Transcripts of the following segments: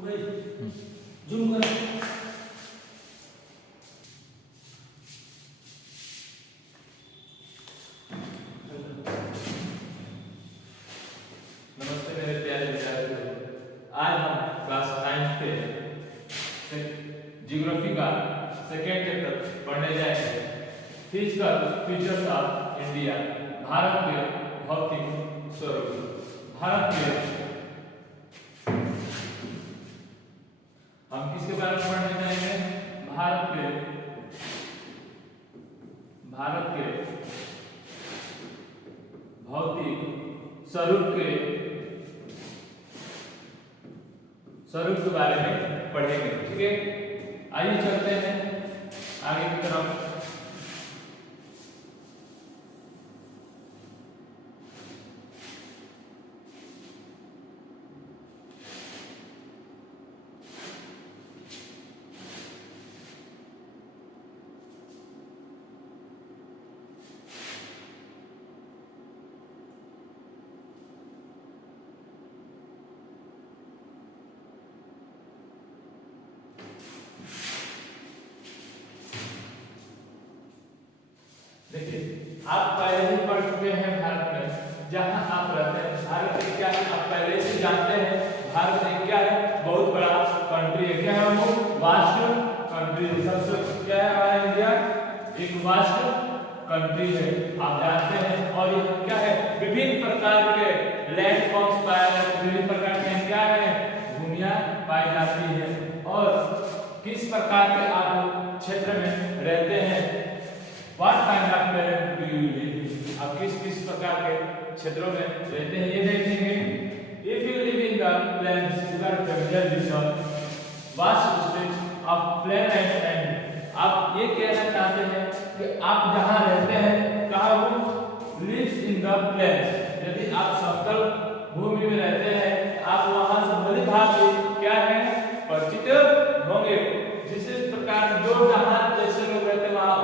Zoom कर। नमस्ते मेरे प्यारे विद्यार्थियों, आज हम क्लास 9 के ज्योग्राफी का सेकेंड चैप्टर पढ़ने जाएंगे। Physical features of India, Bharat के भौतिक स्वरूप। भारत के हम किसके बारे में पढ़ने जाएंगे? भारत के भौतिक स्वरूप के बारे में पढ़ेंगे। ठीक है, आइए चलते हैं आगे की तरफ। देखिए, आप पहले ही पढ़ चुके हैं भारत में जहां आप रहते हैं। भारत एक क्या है आप पहले से जानते हैं। भारत एक क्या है? बहुत बड़ा कंट्री है। क्या है वो? Vast country. सबसे क्या है हमारा इंडिया? एक वास्ट कंट्री है, आप जानते हैं। और ये क्या है? विभिन्न प्रकार के लैंड फॉर्म्स पाए जाते हैं। विभिन्न प्रकार के क्या है? भूमियां पाई जाती है। और किस प्रकार के आप क्षेत्र में रहते हैं? What kind of land do you live? आप किस प्रकार के क्षेत्रों में रहते हैं ये देखेंगे। If you live in the plains, you are familiar with the vast stretch of plain land. आप ये कहना चाहते हैं कि आप जहाँ रहते हैं कहाँ वो? Lives in the plains. यदि आप समतल भूमि में रहते हैं, आप वहाँ से भली भांति क्या है? परिचित होंगे। जिस प्रकार जो जहाँ जैसे लोग रहते हैं वहाँ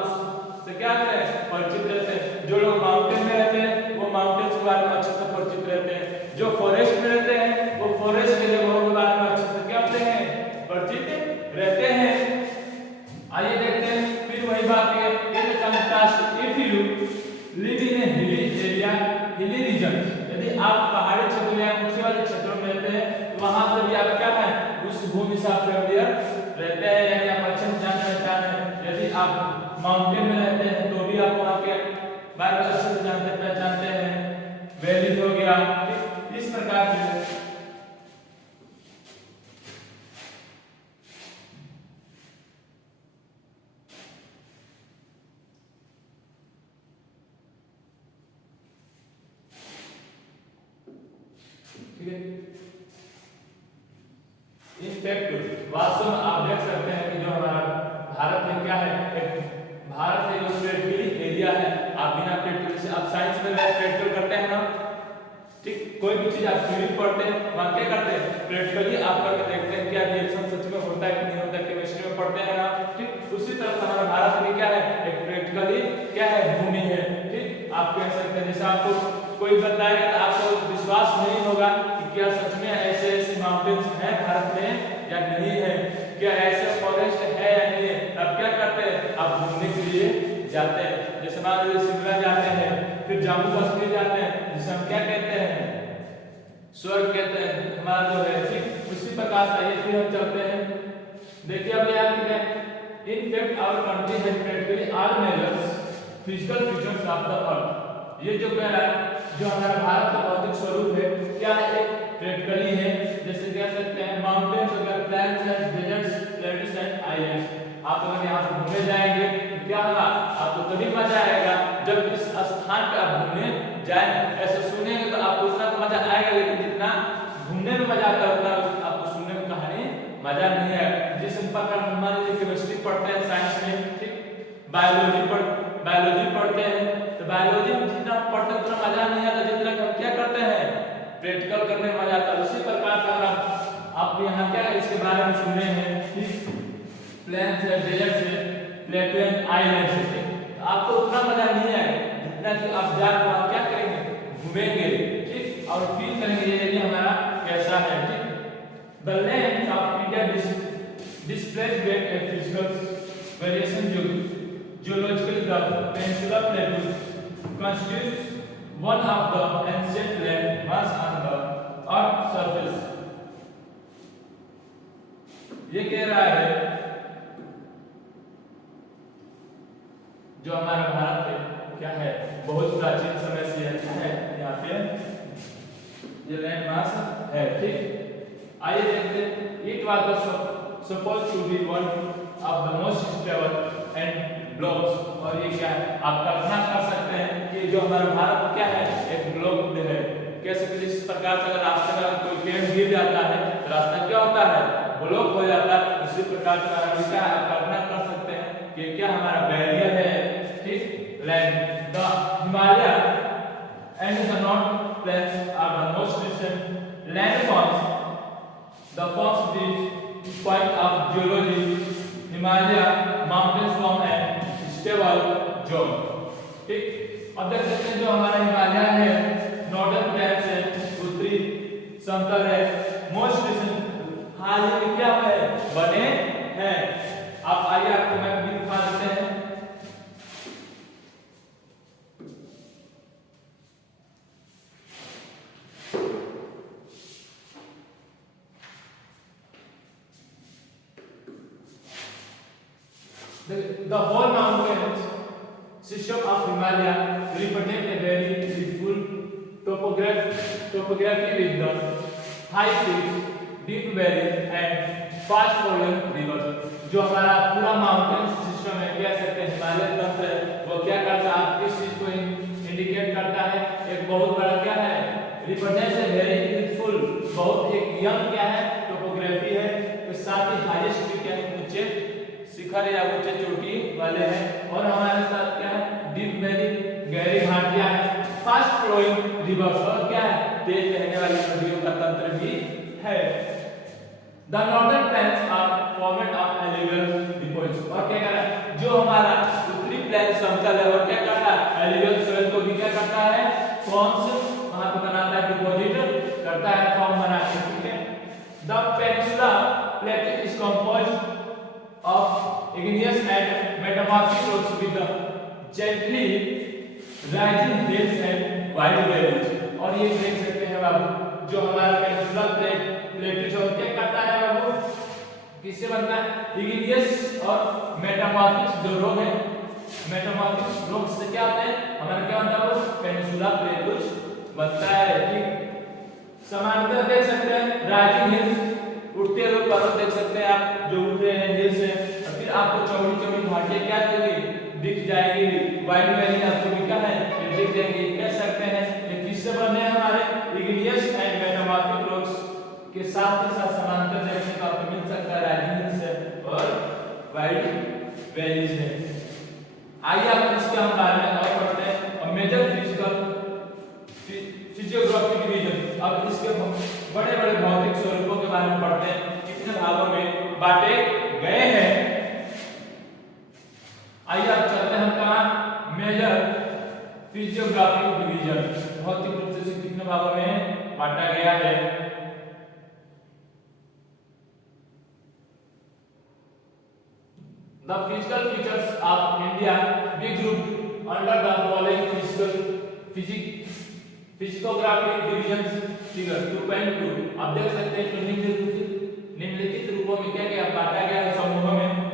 से क्या करें? परिचित रहते हैं। जो लोग माउंटेन में रहते हैं वो माउंटेन्स के बारे में अच्छे से परिचित रहते हैं। जो फॉरेस्ट में रहते हैं वो फॉरेस्ट के जगहों के बारे में अच्छे से क्या होते हैं? परिचित रहते हैं। आइए देखते हैं फिर वही बात है। In contrast if you live in A hilly area, hilly region, यदि आप पहाड़ी क्षेत्र में ऊंचे वाले क्षेत्रों में रहते हैं तो वहां से भी आप क्या है? उस भूमि से फेमिलियर रहते हैं, यानी आप अच्छे से जान पहचान है। यदि आप माउंटेन में रहते हैं तो भी आप वहाँ के बारे में अच्छे से जानते पहचानते हैं। वैली हो गया, इस प्रकार से ठीक है। इनफैक्ट वास्तव में आप देख सकते हैं कि जो हमारा भारत में क्या है? भारत में जो प्लेटफिल एरिया है, आप बिना प्लेटफिल से आप साइंस में प्लेटफिल करते हैं ना, ठीक? कोई भी चीज आप थ्योरी पढ़ते हैं वहां क्या करते हैं? प्रैक्टिकली आप करके देखते हैं क्या रिएक्शन सच में होता है कि नहीं होता है। केमिस्ट्री में पढ़ते हैं ना, ठीक? उसी तरह हमारा भारत में क्या है? एक प्रैक्टिकली क्या है? भूमि है, ठीक? आप कह सकते हैं जैसे आपको कोई बताएगा तो आपको विश्वास नहीं होगा कि क्या सच में ऐसे ऐसे माउंटेन्स हैं भारत में या नहीं है, क्या ऐसे फॉरेस्ट है या नहीं है। अब क्या करते हैं? आप घूमने के लिए जाते हैं। जैसे मान लीजिए शिमला जाते हैं, फिर जम्मू कश्मीर जाते हैं, जिसे हम क्या कहते हैं? स्वर्ग कहते हैं हमारा जो है, ठीक? उसी प्रकार से आइए फिर हम चलते हैं। देखिए अब यहाँ क्या है? In fact our country has practically all majors physical features of the earth. ये जो कह रहा है जो हमारा भारत का भौतिक स्वरूप है क्या है? एक प्रैक्टिकली है। जैसे कह सकते हैं माउंटेन्स वगैरह, plains and deserts, plates and islands. आप अगर यहाँ पर घूमने जाएंगे तो क्या होगा? आपको तभी मजा आएगा जब इस स्थान पे आप घूमने जाएंगे। ऐसे सुनेंगे तो आपको उतना तो मजा आएगा, लेकिन जितना घूमने में मजा आता है उतना आपको सुनने में कहानी मजा नहीं है। जिस प्रकार हम मान लीजिए केमिस्ट्री पढ़ते हैं साइंस में, ठीक? बायोलॉजी पढ़ते हैं तो बायोलॉजी में जितना पढ़ते हैं उतना मजा नहीं आता जितना हम क्या करते हैं? प्रैक्टिकल करने में मजा आता है। उसी प्रकार का आप यहाँ क्या इसके बारे में सुने हैं, ठीक? प्लेन्स है, डेजर्ट्स है, प्लेटो एंड आइलैंड्स है। तो आपको उतना मजा नहीं आएगा जितना कि आप जाकर वहाँ क्या करेंगे? घूमेंगे, ठीक? और फील करेंगे ये एरिया हमारा कैसा है, ठीक? The land of India displays great physical variation geologically. The Peninsula Plateau constitutes one of the ancient land mass on the Earth's surface. ये कह रहा है जो हमारा भारत है क्या है, बहुत प्राचीन समय से है यहाँ पे ये लैंड मास है। ठीक, आइए देखते हैं। It was supposed to be one of the most stable and blocks। और ये क्या है, आप कल्पना कर सकते हैं कि जो हमारा भारत क्या है, एक ब्लॉक है। कैसे कि इस प्रकार से अगर रास्ते में कोई पेड़ गिर जाता है तो रास्ता क्या होता है, ब्लॉक हो जाता है। उसी प्रकार से आप कल्पना कर सकते हैं कि क्या हमारा बैरियर है। ठीक, land the Himalaya and the North Plains are the most recent landforms. The first bridge point of geology, Himalaya mountains form an stable zone। ठीक, अब देख सकते हैं जो हमारा हिमालय है, नॉर्दर्न प्लेन्स है, उत्तरी समतल है, मोस्ट रिसेंट हाल ही में क्या है, बने हैं। अब आइए आपको मैप भी दिखा देते हैं। The whole mountains system of Himalaya represent a very beautiful topography with the high peaks, deep valleys and fast flowing rivers। जो हमारा पूरा माउंटेन सिस्टम है, कह सकते हैं हिमालय तंत्र है, वो क्या करता है, किस चीज को इंडिकेट करता है, एक बहुत बड़ा क्या है, रिप्रेजेंट्स ए वेरी ब्यूटीफुल, बहुत एक यंग क्या है, टोपोग्राफी है, के साथ ही हाईएस्ट पीक यानी ऊंचे शिखर या ऊंचे चोटी वाले हैं। और हमारे साथ क्या है, डीप वैली, गहरी घाटियां हैं, फास्ट फ्लोइंग रिवर्स और क्या है, तेज बहने वाली नदियों का तंत्र भी है। The northern plains are formed of alluvial deposits। और क्या कर रहा है, जो हमारा उत्तरी प्लेन समतल है वो क्या करता है, alluvial soil को भी क्या करता है, फॉर्म्स वहां पे बनाता है, डिपॉजिट करता है, फॉर्म बनाता है। ठीक है, The peninsula plateau is composed of igneous and metamorphic rocks with gently rising hills and wide valleys। और ये देख सकते हैं बाबू, जो हमारा पेनिनसुला प्लेटो जो क्या करता है बाबू, किससे बनता है, इग्नियस और मेटामॉर्फिक जो रॉक है, मेटामॉर्फिक रॉक से क्या होता है, हमारा क्या बनता है, पेनिनसुला प्लेटो बनता है। ठीक, समांतर देख सकते हैं, राइजिंग हिल्स, उठते हुए पर्वत देख सकते हैं आप, जो उठ रहे हैं हिल्स से, और फिर आपको चौड़ी चौड़ी घाटियां क्या दिख जाएगी, वाइड वैली आपको क्या है, दिख जाएंगी। कह सकते हैं ये किससे बने हैं, हमारे इग्नियस एंड मेटामॉर्फिक रॉक्स के साथ ही साथ समांतर देखने को आपको मिल सकता है, राइजिंग हिल्स है और वाइड वैलीज है। आइए आप इसके हम बारे में और पढ़ते हैं। मेजर फिजियोग्राफी डिवीजन, अब इसके बड़े बड़े भौतिक स्वरूपों के बारे में पढ़ते हैं, कितने भागों में बांटे गए हैं। आइए आप चलते हैं हम कहां, मेजर फिजियोग्राफी डिवीजन, भौतिक रूप से कितने भागों में बांटा गया है। The physical features of India be grouped under the following physiography divisions. Figure 2.2 आप देख सकते हैं कि निम्नलिखित रूपों में क्या क्या बांटा गया है समूहों में।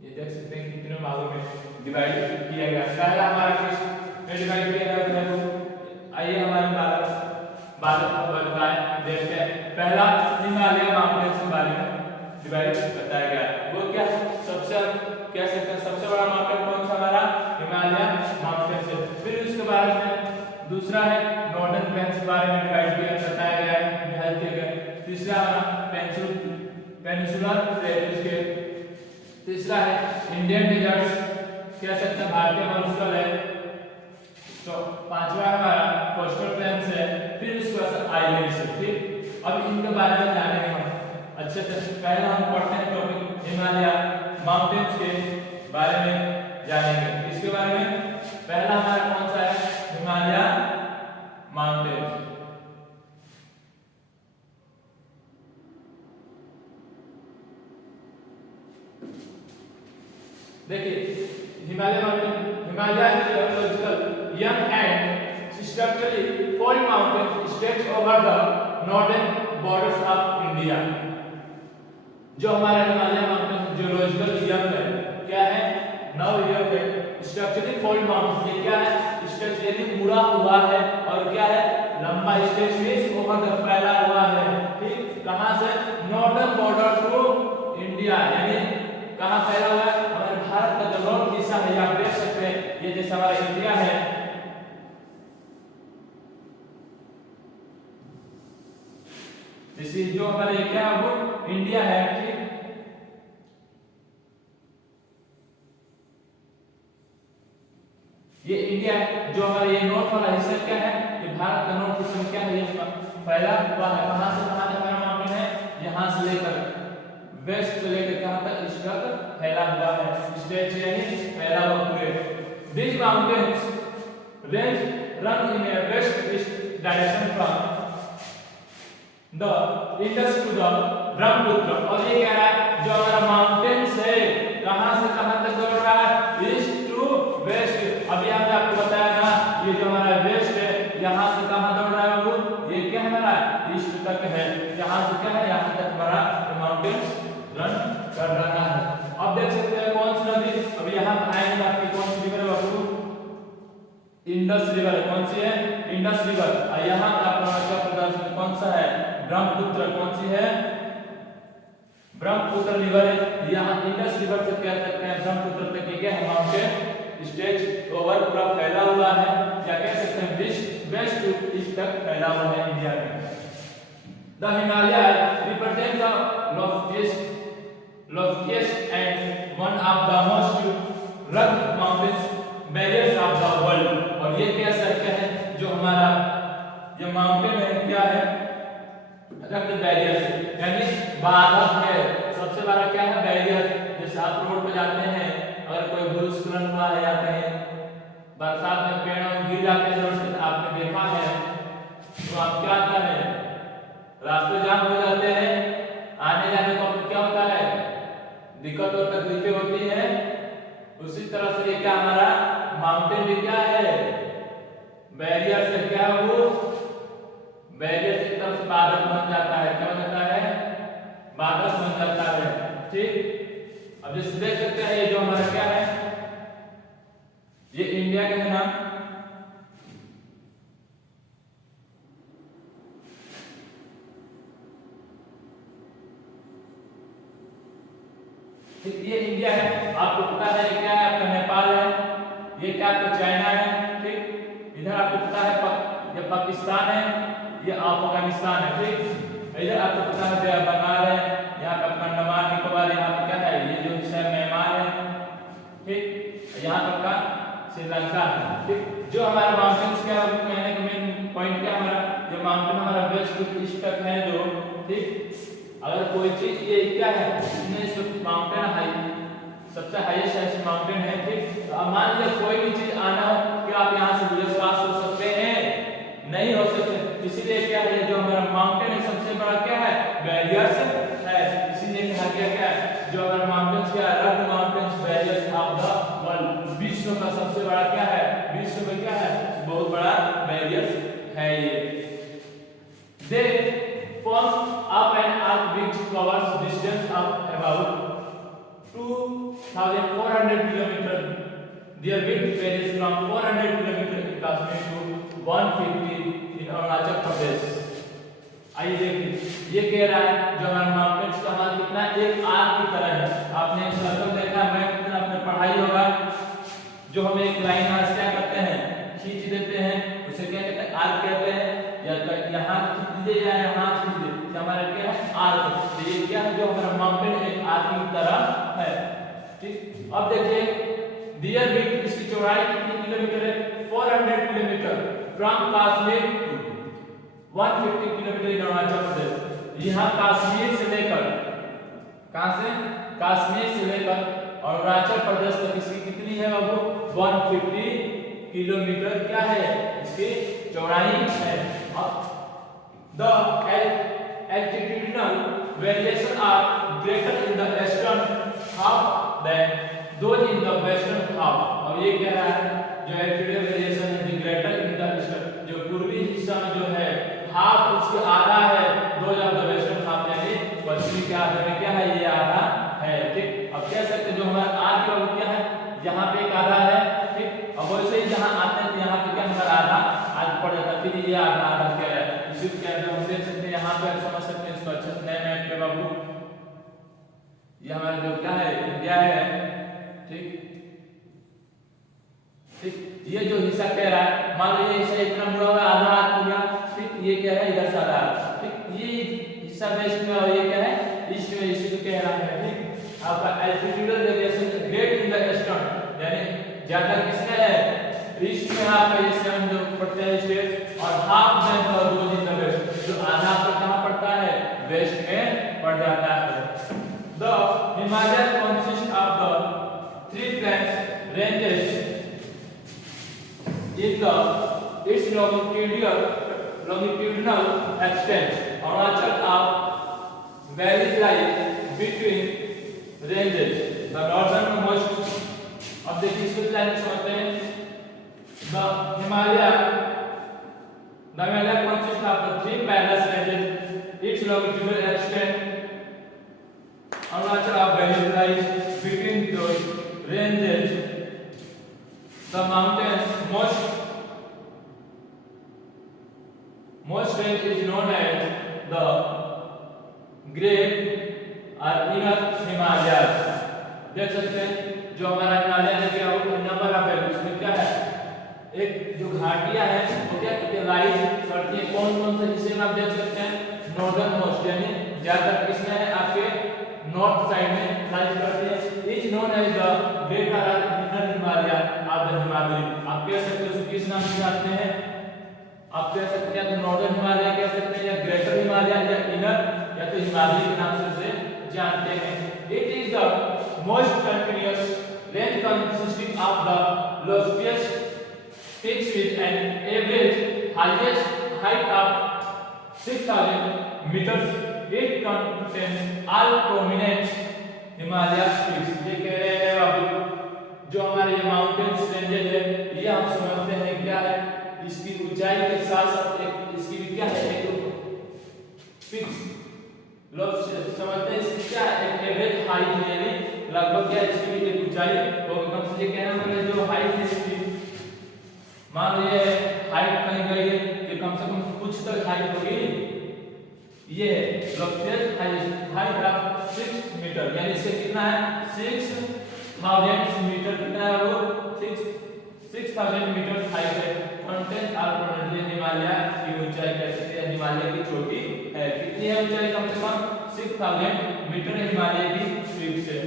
ये देख सकते हैं कितने भागों में डिवाइड किया गया। पहला हमारा किस में डिवाइड किया गया है? आइए हमारे भारत को बताएं, देखते हैं। पहला हिमालय माउंटेन्स के बारे में डिवाइड बताया गया। वो क्या सबसे कह सकते हैं सबसे बड़ा माउंटेन कौन सा हमारा? हिमालय माउंटेन्स है। फिर उसके बारे में दूसरा है नॉर्दर्न प्लेन्स के बारे में डिवाइड किया बताया गया है, डिवाइड किया गया। तीसरा पेनिनसुलर प्लेटूज के। तीसरा है इंडियन डेजर्ट्स, कह सकते हैं भारतीय मरुस्थल है। तो पांचवा हमारा कोस्टल प्लेन्स है। फिर उसके बाद आइलैंड्स है। ठीक, अब इनके बारे में जानेंगे हम अच्छे से। पहला हम पढ़ते हैं टॉपिक हिमालय माउंटेन्स के बारे में जानेंगे। इसके बारे में पहला हमारा कौन सा है? हिमालय माउंटेन्स। देखिए Himalaya mountain, Himalaya geological young and structurally fault mountains stretch over the northern borders of India। जो हमारा हिमालय माउंटेन जियोलॉजिकल यंग है, क्या है? नव यंग है। स्ट्रक्चरली फॉल्ट माउंटेन, ये क्या है? स्ट्रक्चरली मुड़ा हुआ है और क्या है? लंबा स्ट्रेच में ओवर द फैला हुआ है। ठीक, कहां से? नॉर्दर्न बॉर्डर टू इंडिया, यानी कहां फैला हुआ है? हमारे भारत का जो नॉर्थ हिस्सा है, आप देख सकते हैं ये जैसे हमारा इंडिया है, जैसे जो हमारा क्या है वो इंडिया है। ठीक, ये इंडिया है। जो हमारा ये नॉर्थ वाला हिस्सा क्या है? ये भारत का नॉर्थ हिस्सा क्या है? ये फैला हुआ है। कहां से कहां तक हमारा माउंटेन है? यहां से लेकर वेस्ट से लेकर कहां तक? इस तक फैला हुआ है। स्ट्रेच यानी फैला हुआ पूरे। These mountains range run in a west-east direction from the Indus to the Brahmaputra. और ये कह रहा है जो हमारा माउंटेन्स है कहां से कहां तक दौड़ रहा है? East to west. अभी हमने आपको बताया ना, ये जो हमारा वेस्ट है यहां से कहां दौड़ रहा है? वो ये क्या हमारा ईस्ट तक है। यहां से क्या है? यहां तक हमारा माउंटेन्स रन कर रहा है। अब देख सकते हैं कौन सी नदी? अब यहां आएंगे आपकी कौन सी रिवर है बाबू? Indus river. कौन सी है? Indus river. और यहां आपका मध्य प्रदेश कौन सा है? ब्रह्मपुत्र। कौन सी है? ब्रह्मपुत्र रिवर है। यहां इंडस रिवर से कह सकते हैं ब्रह्मपुत्र तक ये है माउंटेन स्ट्रेच ओवर पूरा फैला हुआ है, या कह सकते हैं वेस्ट टू ईस्ट तक फैला हुआ है इंडिया में। The Himalaya represent the loftiest and one of the most rugged mountains barriers of the world। और ये क्या सकते हैं जो हमारा ये माउंटेन है क्या है? रग्ड बैरियर, यानी बाधक है। सबसे बड़ा क्या है? बैरियर। जैसे आप रोड पे जाते हैं, अगर कोई भूस्खलन हुआ है या कहीं बरसात में पेड़ गिर जाते हैं रोड पे, आपने देखा है, तो आप क्या होता है? रास्ते जाम हो जाते हैं, आने जाने को क्या होता है? दिक्कत और तकलीफें होती है। उसी तरह से ये क्या हमारा माउंटेन भी क्या है? बैरियर से क्या है? वो बैरियर से एकदम से बाधक बन जाता है। क्या बन जाता है? बाधक बन जाता है। ठीक, अब जैसे देख सकते हैं ये जो हमारा क्या है? ये इंडिया का है नाम। ये इंडिया है। आपको पता है क्या है? आपका नेपाल है। ये क्या आपका चाइना है। ठीक, इधर आपको पता है ये पाकिस्तान है, ये अफगानिस्तान है। ठीक, इधर आपको पता है बंगाल है, यहाँ पे अपना अंडमान निकोबार, यहाँ पे क्या है? ये जो हिस्सा है म्यांमार है। ठीक, यहाँ पे का श्रीलंका है। ठीक, जो हमारा माउंटेन्स क्या है? कहने का मेन पॉइंट क्या हमारा? जो माउंटेन हमारा वेस्ट टू ईस्ट तक है जो। ठीक, अगर कोई चीज ये क्या है? इसमें माउंटेन हाई सबसे हाईएस्ट ऐसे माउंटेन है। ठीक, तो मान लीजिए कोई भी चीज आना हो, क्या आप यहाँ से गुजर पास हो सकते हैं? नहीं हो सकते। इसीलिए क्या है? जो हमारा माउंटेन है सबसे बड़ा क्या है? बैरियर्स है। इसीलिए कहा गया क्या है? जो हमारा माउंटेन्स क्या है? Rugged mountains barriers of the world. विश्व का सबसे बड़ा क्या है? विश्व में क्या है? बहुत बड़ा बैरियर्स है ये। दे forms up an arc which covers distance of about 2,400 kilometre Their width varies from 400 kilometer in Kashmir to 150 in Arunachal Pradesh. आइए देखिए, ये कह रहा है जो हमारा माउंटेन्स का मान कितना एक आर्क की तरह है। आपने एक सर्कल देखा, मैं कितना आपने पढ़ाई होगा, जो हम एक लाइन यहाँ से क्या करते हैं खींच देते हैं, उसे क्या कहते हैं आर्क कहते हैं। या यहाँ खींच दीजिए या यहाँ खींच दीजिए, क्या हमारा क्या है आर्क। तो ये क्या है जो हमारा माउंटेन एक आर्क की तरह है। ठीक, अब देखिए डियर विड्थ, इसकी चौड़ाई कितनी किलोमीटर है 400 kilometre from Kashmir to 150 kilometre in Arunachal Pradesh. यहाँ कश्मीर से लेकर, कहां से कश्मीर से लेकर अरुणाचल प्रदेश तक इसकी कितनी है बाबू 150 किलोमीटर क्या है इसकी चौड़ाई है। अब the altitudinal variation are greater in the eastern half than those in the western half। अब ये कह रहा है जो altitudinal variation है greater in the eastern, जो पूर्वी हिस्सा में जो है हाफ उसके आधा है, दो द वेस्टर्न हाफ यानी पश्चिमी के आधे में क्या है ये आधा है। ठीक, अब कह सकते जो हमारा आर की वैल्यू क्या है यहाँ पे एक आधा है। ठीक, अब वैसे ही जहाँ आते हैं तो यहाँ पे क्या हमारा आधा आज पड़ जाता है, फिर ये आधा आधा क्या है इसी क्या है हम देख सकते हैं यहाँ पे समझ सकते हैं इसको अच्छे से नए मैप पे बाबू। ये हमारा जो क्या है इंडिया है। ठीक ठीक, ये जो हिस्सा कह रहा है मान लो ये हिस्सा इतना मुड़ा हुआ आधा हाथ हो गया। ठीक, ये क्या है इधर से आधा। ठीक, ये हिस्सा वेस्ट में और ये क्या है ईस्ट में, इसी को कह रहा है। ठीक, आपका altitudinal variation great in the eastern यानी ज्यादा किसका है ईस्ट में आपका ये सेवन जो पड़ता है स्टेट, और हाफ में दो इन द वेस्ट जो आधा आपका कहां पड़ता है वेस्ट में पड़ जाता है। The Himalaya consist of the 3 plains ranges in the its longitudinal extent। Arunachal of valleys lie between ranges। The northernmost, अब देखिए इसको लाइन समझते हैं। The Himalaya consists of the 3 parallel ranges। Its longitudinal extent Arunachal of valleys lies between those ranges। The mountains most range is known as the Great or Inner Himalayas। देख सकते हैं जो हमारा हिमालय है क्या वो नंबर ऑफ है, उसमें क्या है एक जो घाटियां हैं वो क्या कहते हैं लाइज करती है। कौन कौन से हिस्से में आप देख सकते हैं नॉर्दर्न मोस्ट यानी ज्यादातर किसमें है आपके नॉर्थ साइड में लाइज करती है। Is known as the great और inner Himalaya of the Himalaya. आप कह सकते हो किस नाम से जानते हैं, आप कह सकते हैं तो नॉर्दर्न हिमालय कह सकते हैं या ग्रेटर हिमालय या इनर या तो हिमालय के नाम से उसे जानते हैं। It is the most continuous range consisting of the loftiest peaks with an average highest height of 6000 meters। It contains all prominent Himalaya peaks। ये कह रहे हैं अब जो हमारे ये माउंटेन्स रेंजेस है ये हम समझते हैं क्या है इसकी ऊंचाई के साथ साथ एक इसकी भी क्या है एक फिक्स लोग समझते हैं इसकी क्या है एक एवरेज हाइट यानी लगभग क्या इसकी भी एक ऊंचाई होगी कम से ये कहना मतलब जो हाइट है इसकी मान लीजिए हाइट कहीं गई है कि कम से कम कुछ तो हाइट होगी। ये लोकेस्ट हाइट ऑफ 6 मीटर यानी इससे कितना है 6000 मीटर कितना है वो 6000 मीटर हाइट है। कंटेंट ऑल हिमालय की ऊंचाई कह सकते हैं हिमालय की चोटी है। कितनी है ऊंचाई कम से कम 6000 मीटर हिमालय की पीक से।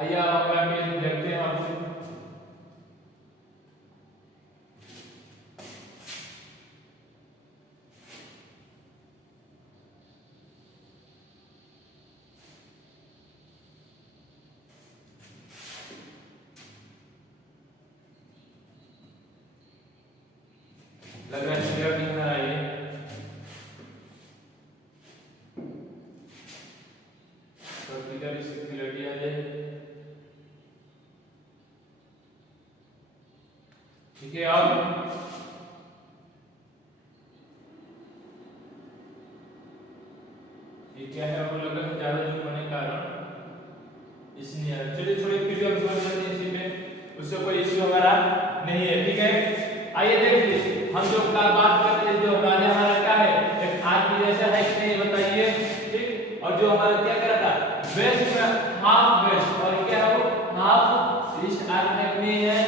आइए अब अगला पेज देखते हैं और लग रहा है क्लियर नहीं हो रहा है तो क्लियर इसकी क्लियरिटी आ जाए। ठीक है अब ये क्या है आपको लग रहा है ज्यादा जूम होने के कारण इसलिए चलिए थोड़े पीडीएफ समझ लेते हैं इसी में, उससे कोई इश्यू हमारा नहीं है। ठीक है आइए देख लीजिए हम जो का बात करते हैं जो हमारा क्या है एक आर्क जैसा है कि नहीं बताइए। ठीक और जो हमारा क्या कर रहा था वेस्ट में हाफ वेस्ट और क्या है वो हाफ ईस्ट आर्क है कि नहीं है।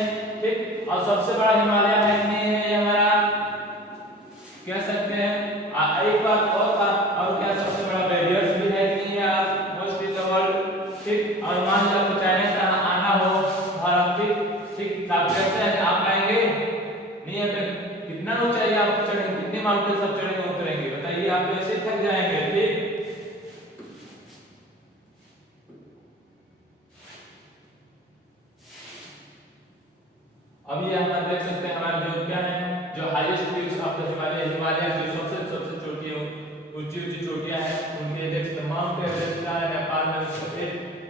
ठीक और सबसे बड़ा हिमालय है कि नहीं है ये हमारा कह सकते हैं। एक बात और क्या सबसे बड़ा बैरियर्स भी है कि नहीं है मोस्ट इन द वर्ल्ड। ठीक और मान लो आपको चाइना से आना हो भारत। ठीक आप कैसे आप आएंगे नहीं है कितना ऊंचाई आप चढ़ेंगे कितने माउंटेन सब चढ़ेंगे उतरेंगे बताइए आप तो ऐसे थक जाएंगे। ठीक अब ये हम देख सकते हैं हमारे जो क्या है जो highest peaks of the Himalaya जो सबसे चोटियां ऊंची चोटियां हैं उनके देख सकते हैं माउंट एवरेस्ट है नेपाल में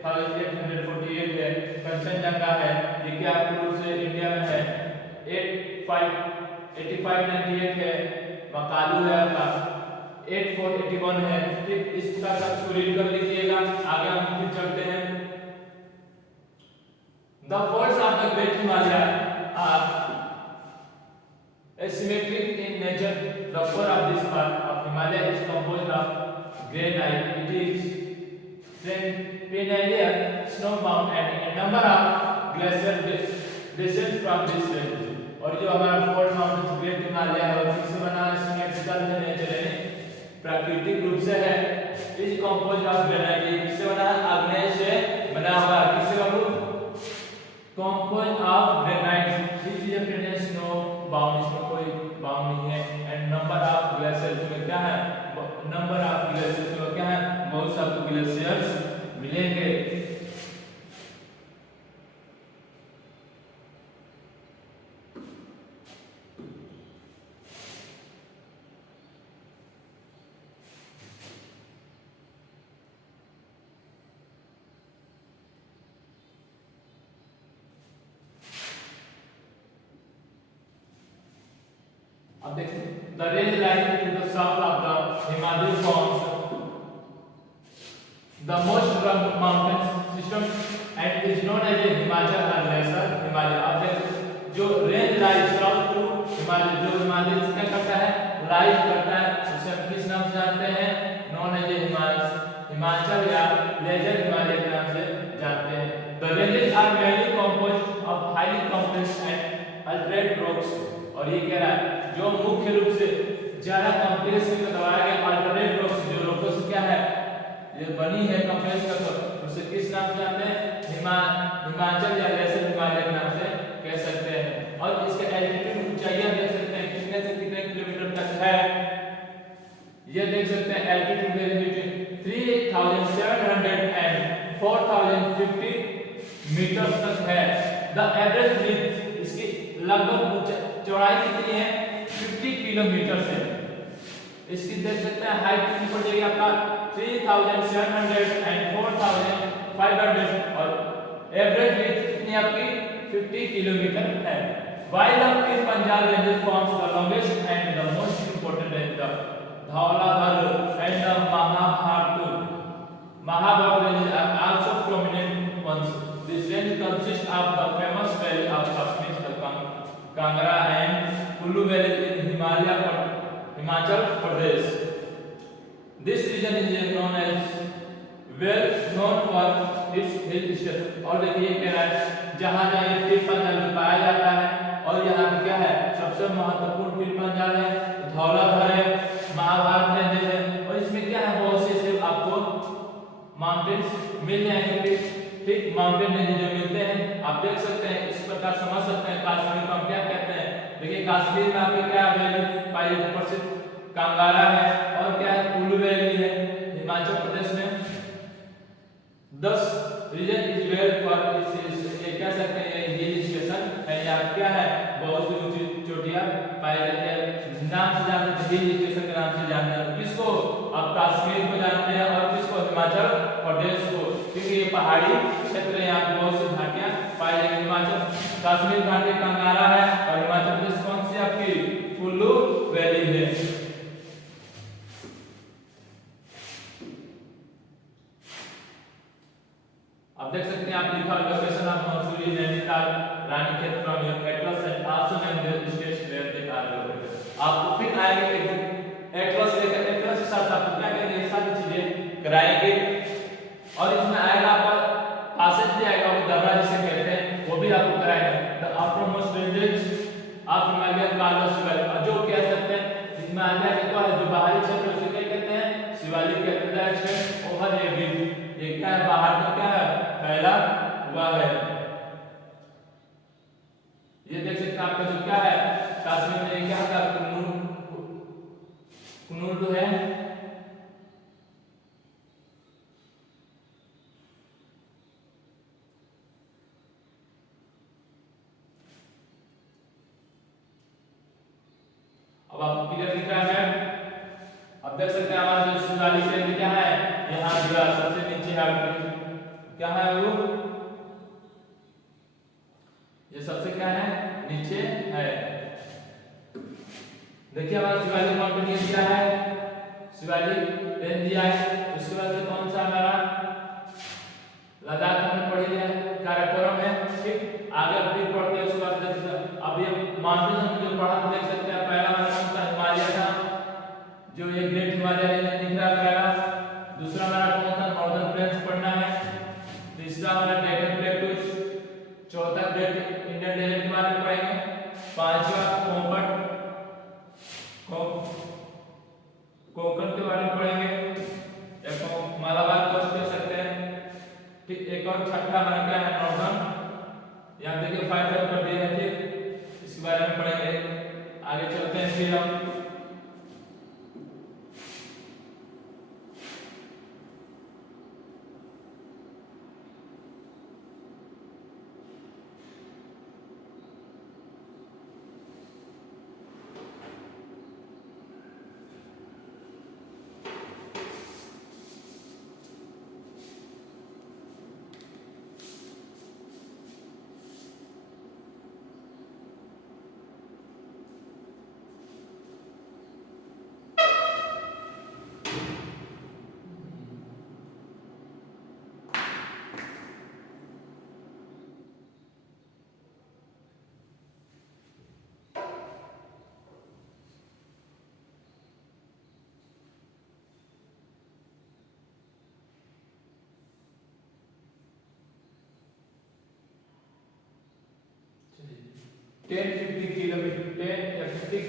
8848 है। कंचनजंगा है ये क्या पूर्व से इंडिया में है 8598 है। मकालू है आपका 8481 है। ठीक इसका सब रीड कर लीजिएगा आगे हम फिर चलते हैं। The folds of the Great Himalaya are asymmetric in nature. The core of this part of Himalaya is composed of granite. It is then perennial snowbound and a number of glaciers descend from this range. और जो हमारा fourth mountain great Himalaya है वो किससे बना है symmetrical है nature यानी प्राकृतिक रूप से है। इस कंपोज्ड ऑफ ग्रेनाइट ये किससे बना है आग्नेय से बना हुआ है। किससे बाबू composed of granite which is a perennial snow bound इसमें कोई बाउंड नहीं है। एंड नंबर ऑफ ग्लेशियर्स में क्या है नंबर ऑफ ग्लेशियर्स में क्या है बहुत सारे ग्लेशियर्स मिलेंगे। अब देखिए the range lies to the south of the Himalaya forms the most rugged mountain system and is known as the Himachal or Lesser Himalaya। अब देखिए जो range lies south to Himalaya जो हिमालय क्या करता है लाइज करता है उसे हम किस नाम से जानते हैं नॉन एज हिमाचल या लेजर हिमालय के नाम से जानते हैं। The ranges are mainly composed of highly complex and altered rocks और ये कह रहा है जो मुख्य रूप से ज्यादा कॉम्प्लेक्स में दबाया गया अल्टरनेट रॉक्स जो रॉकों से क्या है ये बनी है कॉम्प्लेक्स का तो उसे किस नाम से जानते हैं हिमाचल या लेसर हिमालय के नाम से कह सकते हैं। और इसके एल्टीट्यूड ऊंचाइयां देख सकते हैं कितने से कितने किलोमीटर तक है ये देख सकते हैं एल्टीट्यूड बिटवीन 3700 एंड 4050 मीटर तक है। द एवरेज विड्थ इसकी लगभग चौड़ाई कितनी है 50 किलोमीटर से। इसकी देख सकते हैं हाइट कितनी पड़ जाएगी आपका 3700 एंड 4500 और एवरेज विड्थ कितनी आपकी 50 किलोमीटर है। While the Pir Panjal ranges forms the longest and the most important range, the Dhauladhar and the Mahabharata ranges are also prominent ones. This range consists of the famous valley of Kashmir, the Kangra and Kullu valley in Himachal Pradesh. This region is known as well known for its hill stations। और देखिए कह रहा है जहाँ जहाँ ये पीर पंजाल में पाया जाता है और यहाँ पे क्या है सबसे महत्वपूर्ण पीर पंजाल है धौलाधर है महाभारत रेंजेस है और इसमें क्या है बहुत से आपको माउंटेन्स मिल जाएंगे ठीक माउंटेन रेंज जो मिलते हैं आप देख सकते हैं, इस प्रकार समझ सकते हैं कश्मीर को हम क्या कहते हैं। देखिए कश्मीर में आपके क्या वैली पाई जाती है, प्रसिद्ध कांगड़ा है और क्या है कुल्लू वैली है। हिमाचल प्रदेश में 10 रीजन इज वेल फॉर ये कह सकते हैं हिल स्टेशन है, या क्या है बहुत सी ऊंची चोटियां पाई जाती है। नाम से जानते हैं हिल स्टेशन के नाम से जानते हैं किसको, आप कश्मीर को जानते हैं और किसको, हिमाचल प्रदेश को, क्योंकि ये पहाड़ी क्षेत्र है, यहाँ पे बहुत सी घाटियां पाई जाएंगी। हिमाचल कश्मीर घाटी कांगड़ा है और हिमाचल प्रदेश कौन सी आपकी कुल्लू वैली है। आप देख सकते हैं आप लिखा location of Mussoorie Nainital Ranikhet from your atlas and also name the states where they are located. आपको फिर आएंगे एटलस लेकर, एटलस के साथ आपको क्या करेंगे, ये सारी चीजें कराएंगे और इसमें आएगा आपका पासेज भी आएगा, वो दर्रा जिसे कहते हैं वो भी आपको कराएंगे। The upper most ranges of Himalayan Carlos Shivalik, जो कह सकते हैं हिमालय के तो है जो बाहरी क्षेत्र उसे क्या कहते हैं, शिवालिक कहते हैं। एक्सटेंड ओवर ए विंड, ये क्या है बाहर का क्या है फैला हुआ है। ये देख सकते हैं आपका जो क्या है कश्मीर में क्या था कुनूल है। अब आपको क्लियर दिख रहा है, अब देख सकते हैं हमारा जो शिवालिक रेंज क्या है, यहाँ जो सबसे नीचे है क्या है वो, ये सबसे क्या है नीचे है। देखिए हमारा शिवालिक माउंटेन ये दिया है, शिवालिक रेंज दिया है, उसके बाद से कौन सा हमारा लद्दाख में पढ़ी है काराकोरम है। ठीक आगे फिर पढ़ते हैं उसके बाद अब ये माउंटेन हम जो पढ़ा देख सकते हैं, पहला हमारा कौन सा हिमालय था, जो ये ग्रेट हिमालय रेंज दिख रहा है पहला। दूसरा हमारा कौन सा नॉर्दर्न प्लेन्स पढ़ना है। तीसरा हमारा डेक्कन प्लेटूज। चौथा ग्रेट इंडियन डेजर्ट के बारे में पढ़ेंगे। पांचवा कोंकण के बारे में पढ़ेंगे, एक मालाबार कोस्ट कह सकते हैं। ठीक एक और छठा हमारा क्या है नॉर्दर्न, यहाँ देखिए 5 कर दिया है। ठीक इसके बारे में पढ़ेंगे, आगे चलते हैं फिर हम।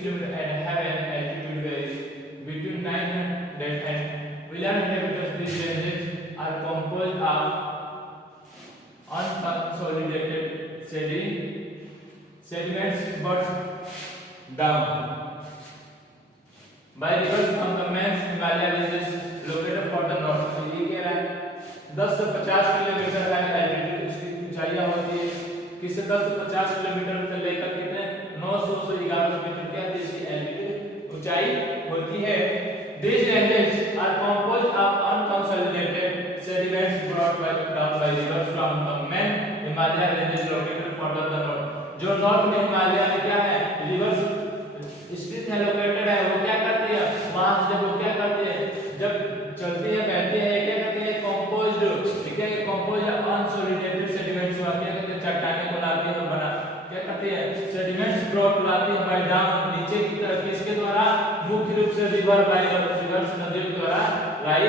kilometer and have an altitude varies between 900 and 1100 meters. These ranges are composed of unconsolidated sediments but down by rivers from the main Himalaya ranges located for the north. तो ये कह रहा है 10 से 50 किलोमीटर का एल्टीट्यूड इसकी ऊंचाइयां होती है, किससे 10 से 50 किलोमीटर से लेकर कितने 900 से 1100 मीटर क्या इसकी एल्टीट्यूड ऊंचाई होती है। These ranges are composed of unconsolidated sediments brought down by rivers from the main Himalaya ranges located further the north. जो नॉर्थ में हिमालय में क्या है रिवर्स स्थित है, लोकेटेड है, वो क्या करती है वहां से जब वो क्या करती है जब चलती है बहती है क्या कहते हैं कंपोज्ड, ठीक है कंपोज्ड अनसोलिडेटेड सेडिमेंट्स आती है, चट्टानें को लाती है और बना क्या करती है सेडिमेंट्स ब्रॉट लाती है बाय डाउन नीचे की तरफ, किसके द्वारा मुख्य रूप से रिवर बाय रिवर्स नदियों के द्वारा लाई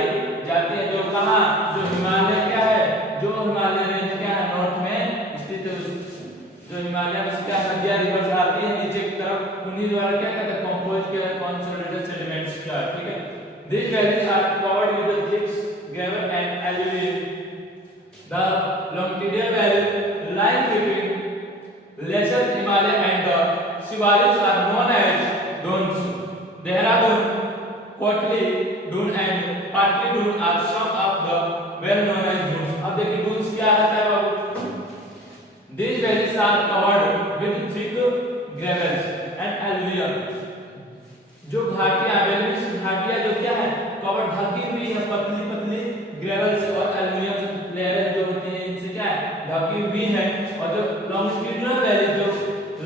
जाती है। जो कहां जो हिमालय क्या है जो हिमालय रेंज क्या है नॉर्थ में स्थित है, जो हिमालय में क्या नदियां रिवर्स आती है नीचे की तरफ, उन्हीं द्वारा क्या कहते हैं कंपोज्ड के कंसोलिडेटेड सेडिमेंट्स क्या है, ठीक है। These valleys are covered with the thick gravel and alluvial The longitudinal valley lying between lesser Himalaya and the Shivaliks are known as Dunes. Dehradun, Kotli, Dun and Patli Dun are some of the well known as dunes. अब देखिए dunes क्या रहता है बाबू? These valleys are covered with thick gravels and alluvium. जो घाटियां घाटियां जो क्या है cover ढकी हुई है पतली पतली ग्रेवल से और एल्यूमिनियम लेयर जो होती है इनसे क्या है ढकी हुई है। और जो लॉन्गिट्यूडिनल वैली जो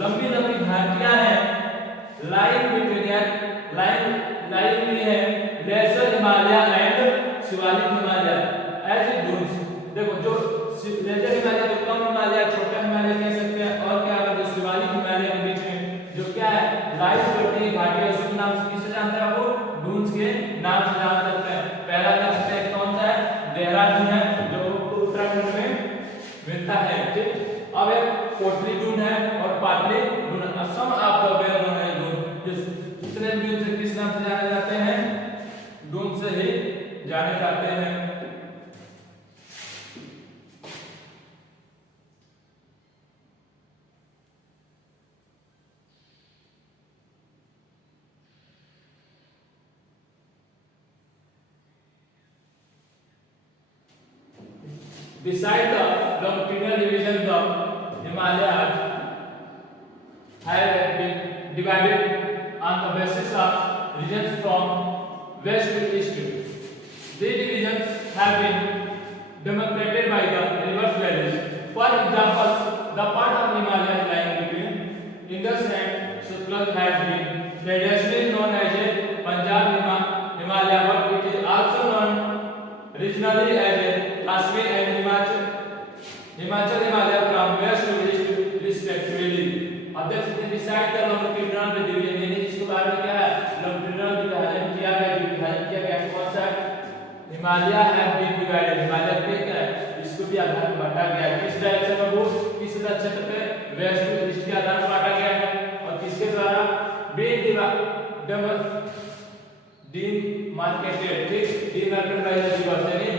लंबी लंबी घाटियां हैं लाइन बिटवीन लाइन हुई है lesser Himalaya and Shivalik Himalaya as Duns. देखो जो लेसर हिमालय जो कम हिमालय छोटा हिमालय कह सकते हैं और क्या है जो शिवालिक हिमालय के बीच में जो क्या है लाइन करती है घाटियां उसके नाम से किसे जानते हैं वो डून्स के नाम से जान सकते हैं। पहला देख सकते हैं कौन सा है देहरादून है जो उत्तराखंड में मिलता है। ठीक अब एक कोटली डून है और पाटली डून असम आप द वेल नोन है डून कितने डून से किस नाम से जाने जाते हैं डून से ही जाने जाते हैं। Beside the longitudinal division, the Himalayas have been divided on the basis of regions from west to east. These divisions have been demarcated by the river valleys. For example, the part of Himalayas lying between Indus and Sutlej has been traditionally known as a Punjab Himalaya, but it is also known regionally as a Kashmir and Himachal Himalaya from west to east respectively. अब देख सकते हैं decide the longitudinal division यानी इसके बारे में क्या है लॉन्गिट्यूडिनल विभाजन किया गया जो विभाजन किया गया कौन सा Himalaya have been divided Himalaya पे क्या है इसको भी आधार पर बांटा गया है किस डायरेक्शन में वो किस क्षेत्र पे वेस्ट टू ईस्ट के आधार पर बांटा गया है और किसके द्वारा डीमार्केटेड ठीक डीमार्केटेड बाय द रिवर्स यानी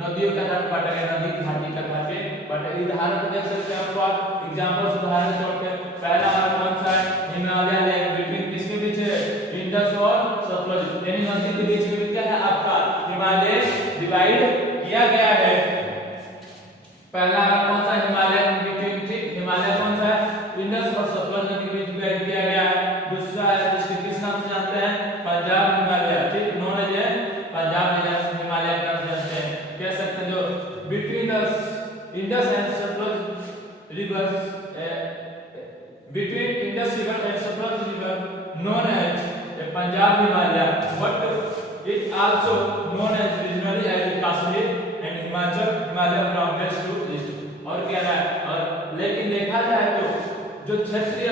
नदियों के आधार पर बांटा गया नदी घाटी का घाटे बट उदाहरण देख सकते हैं फॉर एग्जांपल्स उदाहरण के तौर पे पहला हमारा कौन सा है हिमालय लाइन बिटवीन किसके बीच है इंडस और सतलज यानी नदी के बीच में क्या है आपका हिमालय डिवाइड किया गया है। पहला कौन सा हिमालय बिटवीन ठीक हिमालय कौन सा है इंडस और सतलज नदी के बीच डिवाइड किया गया है। दूसरा है जिसको किस नाम से जानते हैं पंजाब हिमालय ठीक नोन एज पंजाब हिमालय के नाम से जानते हैं। कह सकते हैं जो between the Indus and Sutlej rivers between Indus River and Sutlej River known as the Punjab Himalaya but it also known as regionally as Kashmir and Himachal Himalaya from west to east। और क्या है और लेकिन देखा जाए तो जो क्षेत्रीय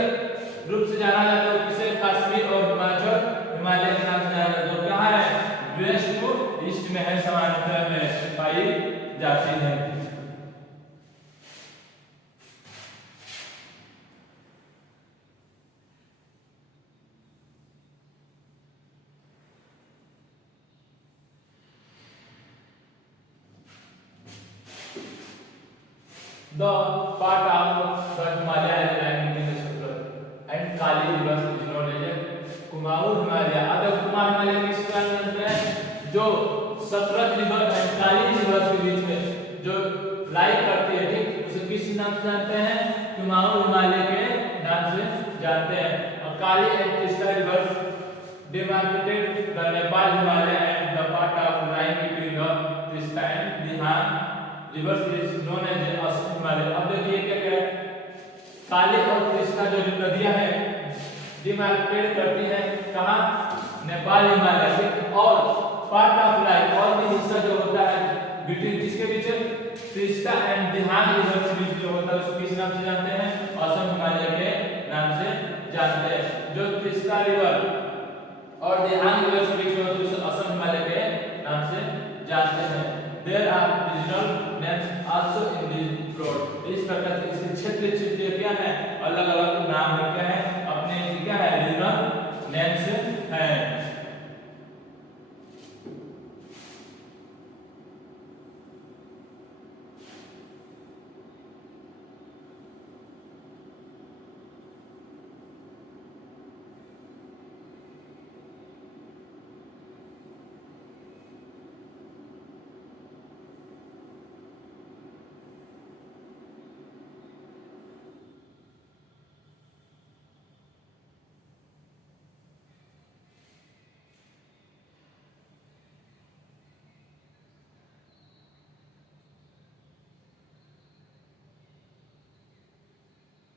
रूप से जाना जाता है किसे कश्मीर और हिमाचल हिमालय के नाम से जाना जाता है जो कहाँ है वेस्ट टू ईस्ट में है समानांतर में पाई जाती है। The part of the Himalaya is lying between the Sutlej and Kali rivers is known as Kumaon Himalaya। अब कुमाऊं हिमालय किस नाम से जानते हैं जो Sutlej river and Kali river के बीच में जो लाई करती है ठीक उसे किस नाम से जानते हैं कुमाऊं हिमालय के नाम से जानते हैं। और Kali and Teesta rivers demarcated the Nepal Himalaya and the part of lying between the Tista and Dihan rivers is known as Assam Himalaya. अब देखिए क्या क्या काली और तीस्ता जो नदियां हैं डिमार्केट करती हैं कहां नेपाल हिमालय से और पार्ट ऑफ लाइन और भी हिस्सा जो होता है बिटवीन किसके बीच तीस्ता एंड दिहान रिवर के बीच जो होता है उसको किस नाम से जानते हैं असम हिमालय के नाम से जानते हैं। जो तीस्ता रिवर और दिहान रिवर के बीच में होता है उसे असम हिमालय के नाम से जानते हैं। There are regional names also in this plot। इस प्रकार से इसके क्षेत्र क्या है अलग अलग नाम है क्या है अपने क्या है रीजनल नेम्स है।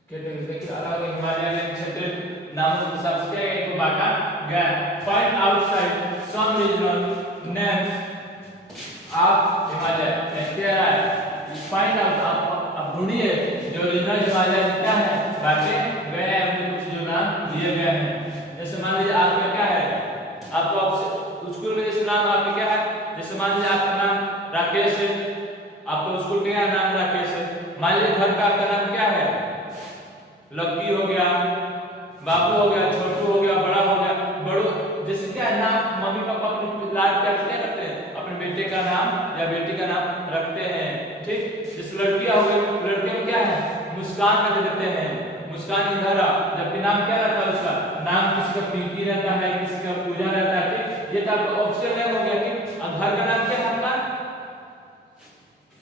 कैटेगरी देखिए अलग अलग हिमालय के क्षेत्र नामों के हिसाब से क्या एक बांटा गया है। Find outside some regional names of Himalaya क्या है फाइंड आउट अब ढूंढिए जो रीजनल हिमालय क्या है बांटे गए हैं उनके कुछ जो नाम दिए गए हैं। जैसे मान लीजिए आपका क्या है आपको आप स्कूल में जैसे नाम आपका क्या है जैसे मान लीजिए आपका नाम राकेश है आपको स्कूल का नाम राकेश है। मान लीजिए घर का आपका नाम क्या है लक्की हो गया बाबू हो गया छोटू हो गया बड़ा हो गया बड़ू जैसे क्या है नाम मम्मी पापा अपने लाड प्यार से क्या करते हैं अपने बेटे का नाम या बेटी का नाम रखते हैं ठीक। जैसे लड़कियां हो गई लड़के में क्या है मुस्कान रख देते हैं मुस्कान इधर जबकि नाम क्या रहता है उसका नाम किसी का पिंकी रहता है किसी का पूजा रहता है ठीक। ये तो आपका ऑप्शन नेम हो गया ठीक। और घर का नाम क्या है आपका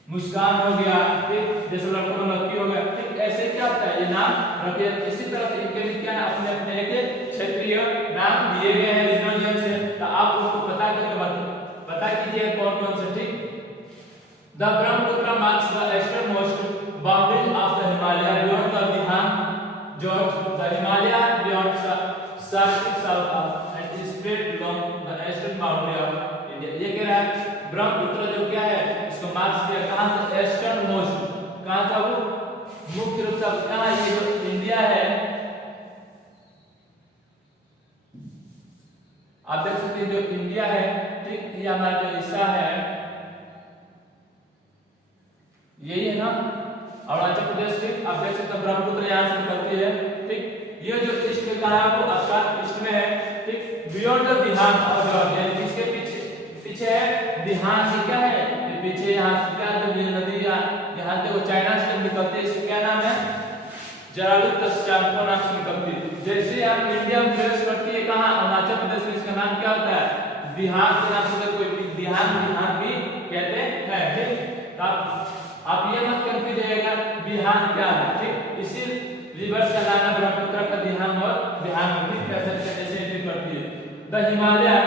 मुस्कान हो गया ठीक। जैसे लड़कों में लक्की हो गया ठीक। ऐसे क्या होता है ये नाम रखे इसी तरह से इनके भी क्या है अपने अपने एक क्षेत्रीय नाम दिए गए हैं रीजनल नेम से तो आप उसको पता करके पता कीजिए कौन कौन से ठीक। The Brahmaputra marks the eastern most boundary of the Himalaya beyond the Bihar George, the Himalaya beyond south and is spread along the eastern boundary of India. ये कह रहा है ब्रह्मपुत्र जो क्या है इसको मार्क्स किया कहाँ से ईस्टर्न मोस्ट कहाँ था वो मुख्य रूप से कहाँ ये जो इंडिया है आप देख सकते हैं जो इंडिया है ठीक ये हमारा जो हिस्सा है यही है ना अरुणाचल प्रदेश ठीक आप देख सकते हैं ब्रह्मपुत्र यहाँ से निकलती है ठीक। ये जो ईस्ट में कहा है वो आपका ईस्ट में है ठीक। बियॉन्ड द बिहार और यानी इसके पीछे पीछे है बिहार से क्या है ये पीछे यहाँ से क्या है ये नदी यहाँ से वो चाइना से निकलती है इसका क्या नाम है जरालुक चांपो नाम से निकलती है। जैसे आप इंडिया में प्रवेश करती है कहाँ अरुणाचल प्रदेश में इसका नाम क्या होता है बिहार के नाम से कोई बिहार भी कहते हैं ठीक। आप ये मत कंफ्यूज होइएगा बिहार क्या है ठीक। इसी रिवर्स का नाम ब्रह्मपुत्र का बिहार और बिहार में भी कह सकते हैं जैसे एंट्री करती है। The Himalaya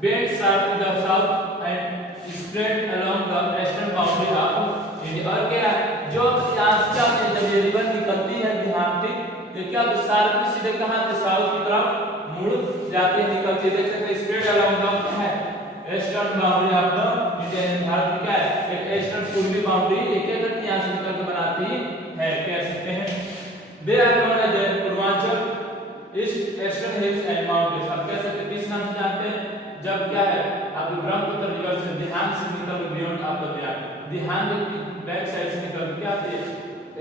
bends to the south and spread along the eastern boundary of India. और क्या जो यहाँ से जब ये रिवर निकलती है बिहार ठीक ये क्या सारे सीधे कहाँ से साउथ की तरफ मुड़ जाती है निकलती है देख सकते हैं स्प्रेड अलोंग द है eastern boundary of the India Bharat की क्या है एक ईस्टर्न पूर्वी बाउंड्री एक एक यहाँ से निकल के बनाती है कह सकते हैं। They are known as Purvanchal east eastern hills and mountains. आप कह सकते हैं किस नाम से जानते हैं जब क्या है आप ब्रह्मपुत्र रिवर से बिहार से निकल बियॉन्ड आप बिहार में बैक साइड से निकल के आती है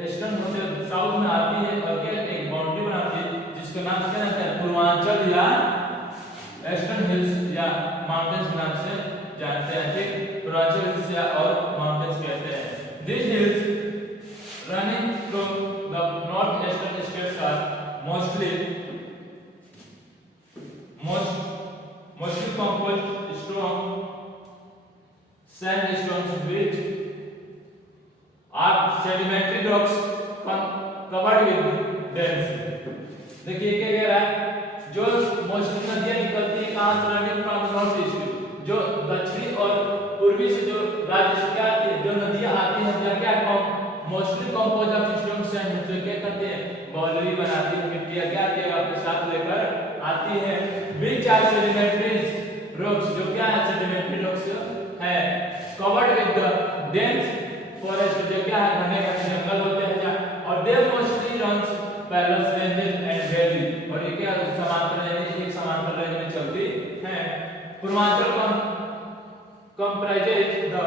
ईस्टर्न होते साउथ में आती है और क्या एक बाउंड्री बनाती है जिसका नाम क्या रहता है पूर्वांचल या ईस्टर्न हिल्स या माउंटेन्स नाम से जानते हैं ठीक। पूर्वांचल हिल्स या और माउंटेन्स कहते हैं। This hills running through the north eastern states are mostly composed strong sandstones which are sedimentary rocks covered with dense। देखिए क्या कह रहा है जो मोस्टली नदियां निकलती है कहां से रनिंग फ्रॉम नॉर्थ ईस्ट जो दक्षिणी और पूर्वी से जो राज्य से क्या आती है जो नदियां आती हैं क्या क्या mostly compose of stone sand जो क्या करते हैं बॉलरी बनाती है मिट्टियां क्या आती है आपके साथ लेकर आती है। which are sedimentary rocks जो क्या है sedimentary rocks है covered with the dense forest जो क्या है घने घने जंगल होते हैं और they mostly runs parallel ranges and valley और ये क्या समांतर यानी एक समांतर रेंज में चलती है। Purvanchal comprises the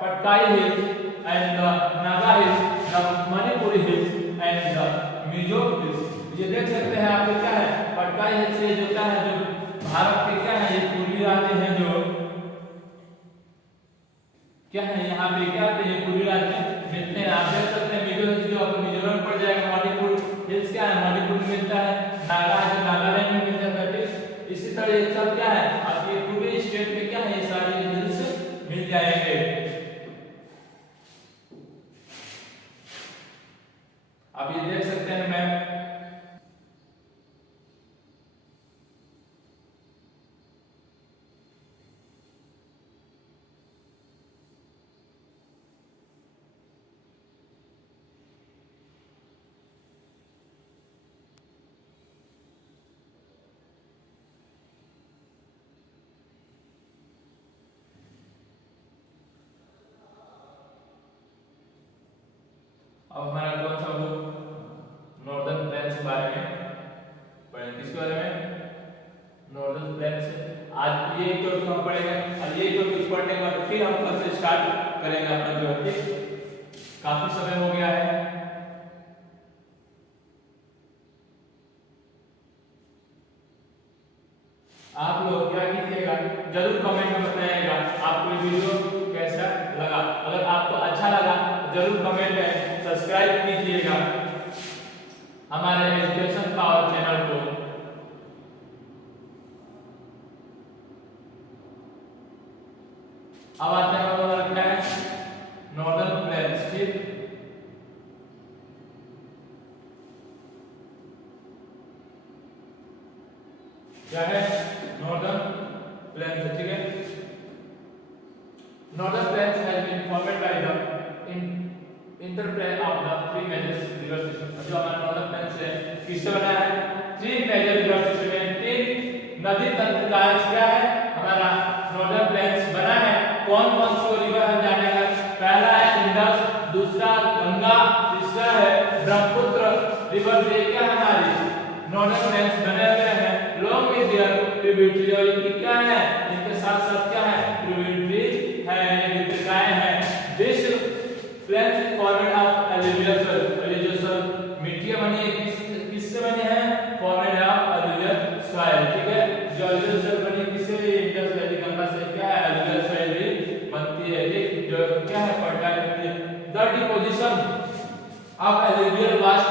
Patkai hills and the Naga hills, the Manipuri hills and the Mizo hills। ये देख सकते हैं आप क्या है पटकाई हिल्स से जो क्या है जो भारत के क्या है ये पूर्वी राज्य हैं जो क्या है यहाँ पे क्या आते हैं पूर्वी राज्य मिलते हैं। आप देख सकते हैं मिजो हिल्स जो आपको मिजोरम पड़ जाएगा मणिपुर हिल्स क्या है मणिपुर में मिलता है नागा है जो नागालैंड में मिल जाता है। इसी तरह ये सब क्या है आपके पूरे स्टेट में क्या है ये सारे हिल्स मिल जाएंगे। आप ये देख सकते हैं मैम अब हमारा कौन सा बुक नॉर्दर्न प्लेन्स के बारे में पढ़ेंगे। किसके बारे में? Northern plains. आज ये टॉपिक हम पढ़ेंगे और ये टॉपिक पढ़ने के बाद फिर हम कल से स्टार्ट करेंगे अपना जो है। काफी समय हो गया है। आप लोग क्या कीजिएगा, जरूर कमेंट में बताइएगा आपको ये वीडियो कैसा लगा। अगर आपको अच्छा लगा तो जरूर कमेंट में सब्सक्राइब कीजिएगा हमारे एजुकेशन पावर चैनल को। अब आते हैं हमारा क्या है, नॉर्दर्न प्लेन्स। ठीक, क्या है? Northern plains. ठीक है, northern plains has been formed by the interplay of the three major river system. जो हमारा नॉर्दर्न प्लेन्स है किससे बना है? थ्री मेजर रिवर सिस्टम में तीन नदी तंत्र का क्या है हमारा नॉर्दर्न प्लेन्स बना है। कौन कौन सी रिवर हम जानेंगे? पहला है इंडस, दूसरा गंगा, तीसरा है ब्रह्मपुत्र रिवर से क्या हमारी नॉर्दर्न प्लेन्स बने हुए हैं। लॉन्ग विद देयर ट्रिब्यूटरी, और इनकी क्या है, इनके साथ साथ क्या है, ट्रिब्यूटरी है, ये वितरकाएं हैं। This plains formed of alluvial soil, alluvial soil मिट्टियां बनी है किससे बनी है? Formed of alluvial soil. ठीक है, जो एलुवियल सोइल बनी किससे? इंडस वैली गंगा से क्या है एलुवियल सोइल भी बनती है। ठीक, जो क्या है फर्टाइल होती है। The deposition of alluvial vast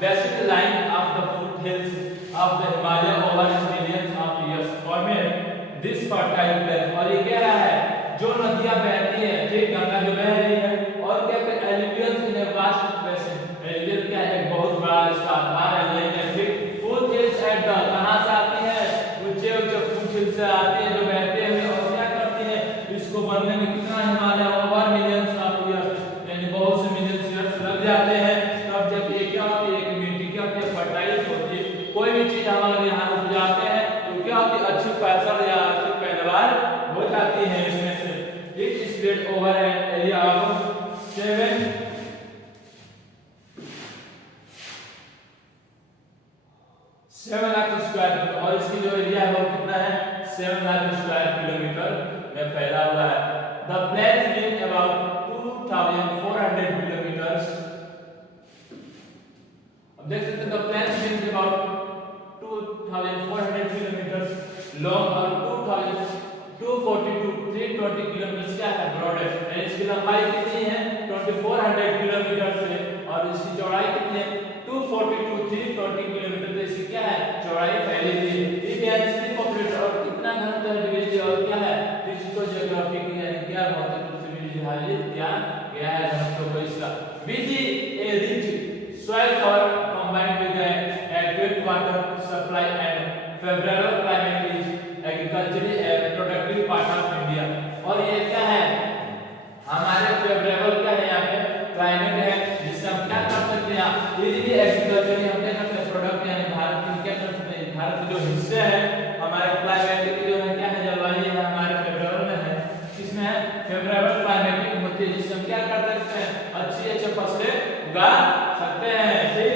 basic line of the foothills of the Himalaya over millions of years formed this fertile plain। और ये क्या है, जो नदियां बहती हैं, ठीक, गंगा जो बह रही है, और क्या कहते हैं alluvial in a vast basin. Alluvial क्या है, बहुत बड़ा इसका आधार है, लेकिन ठीक foothills एट द कहां से आती है? ऊंचे ऊंचे foothills से आती है जो बहते हुए, और क्या करती है, इसको बनने में कितना Himalaya over millions of years, यानी बहुत से मिलियंस ईयर्स लग जाते हैं। तब जब ये क्या होती है, एक मिट्टी क्या होती है, फर्टाइल होती है। कोई भी चीज हमारे यहाँ उपजाते हैं तो क्या होती है, अच्छी फसल या अच्छी पैदावार हो जाती है इसमें से। It spread over an area of 7 lakh square kilometre, और इसकी जो एरिया है वो कितना है, 7 लाख स्क्वायर किलोमीटर में फैला हुआ है। The plains being about 2400 kilometre. अब देख सकते हैं the plains being about 2400 kilometre long और 320 किलोमीटर क्या है, ब्रॉड है। इसकी लंबाई कितनी है, 2400 किलोमीटर से, और इसकी चौड़ाई कितनी है, 320 किलोमीटर। तो इसकी क्या है, चौड़ाई फैली हुई है। ये डेंसिटी पॉपुलेशन और कितना घनत्व है, डिवीजन, और क्या है, फिजिको ज्योग्राफी की यानी क्या भौतिक रूप से विभाजित किया गया है घनत्व को इसका। With A rich soil cover combined with an adequate water supply and favorable climate is agriculturally a productive part of India। और ये क्या है, हमारे फेवरेबल क्या है, यहाँ पे क्लाइमेट है जिससे हम क्या कर सकते हैं, इजीली एग्रीकल्चरली हम क्या करते हैं, प्रोडक्ट यानी भारत की क्या कर सकते हैं, भारत के जो हिस्से हैं हमारे क्लाइमेट की जो है क्या है, जलवायु है हमारे फेवरेबल में है, किसमें है, फेवरेबल क्लाइमेटिक होती है, जिससे हम क्या कर सकते हैं, अच्छी फसलें उगा सकते हैं। ठीक,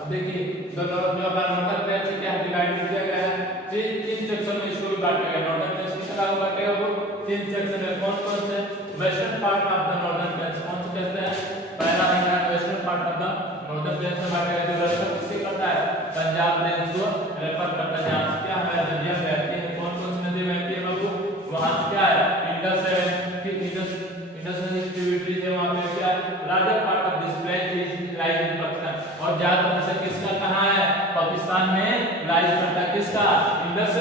अब देखिए नॉर्दर्न प्लेन से क्या डिवाइड किया गया है, तीन सेक्शन में इसको बांटा गया। नॉर्दर्न प्लेन किस तरह को बांटेगा, वो तीन सेक्शन में कौन कौन से? Western part of the northern plain कौन से कहते हैं, पहला है western part of the northern plain से बांटा गया, जो रेफर किससे करता है, पंजाब प्लेन को रेफर करता है, जहां से क्या हमारी नदियां बहती हैं। कौन कौन सी नदी बहती है बाबू, वहां से क्या है, इंडस है, ठीक, इंडस नदी की ट्रिब्यूटरीज है, वहां पे क्या है, larger part of this plain is lies in Pakistan, और ज्यादातर से किसका कहां है, पाकिस्तान में लाइज करता है, किसका, इंडस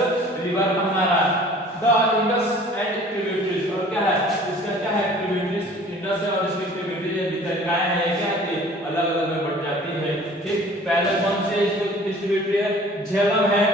रिवर का हमारा। द इंडस एंड ट्रिब्यूटरीज, और क्या है, इसका क्या है, ट्रिब्यूटरीज इंडस है, और इसकी ट्रिब्यूटरीज वितरकाएं हैं, क्या है, अलग अलग में बढ़ जाती है। ठीक, पहले कौन से डिस्ट्रीब्यूटरी है? झेलम है,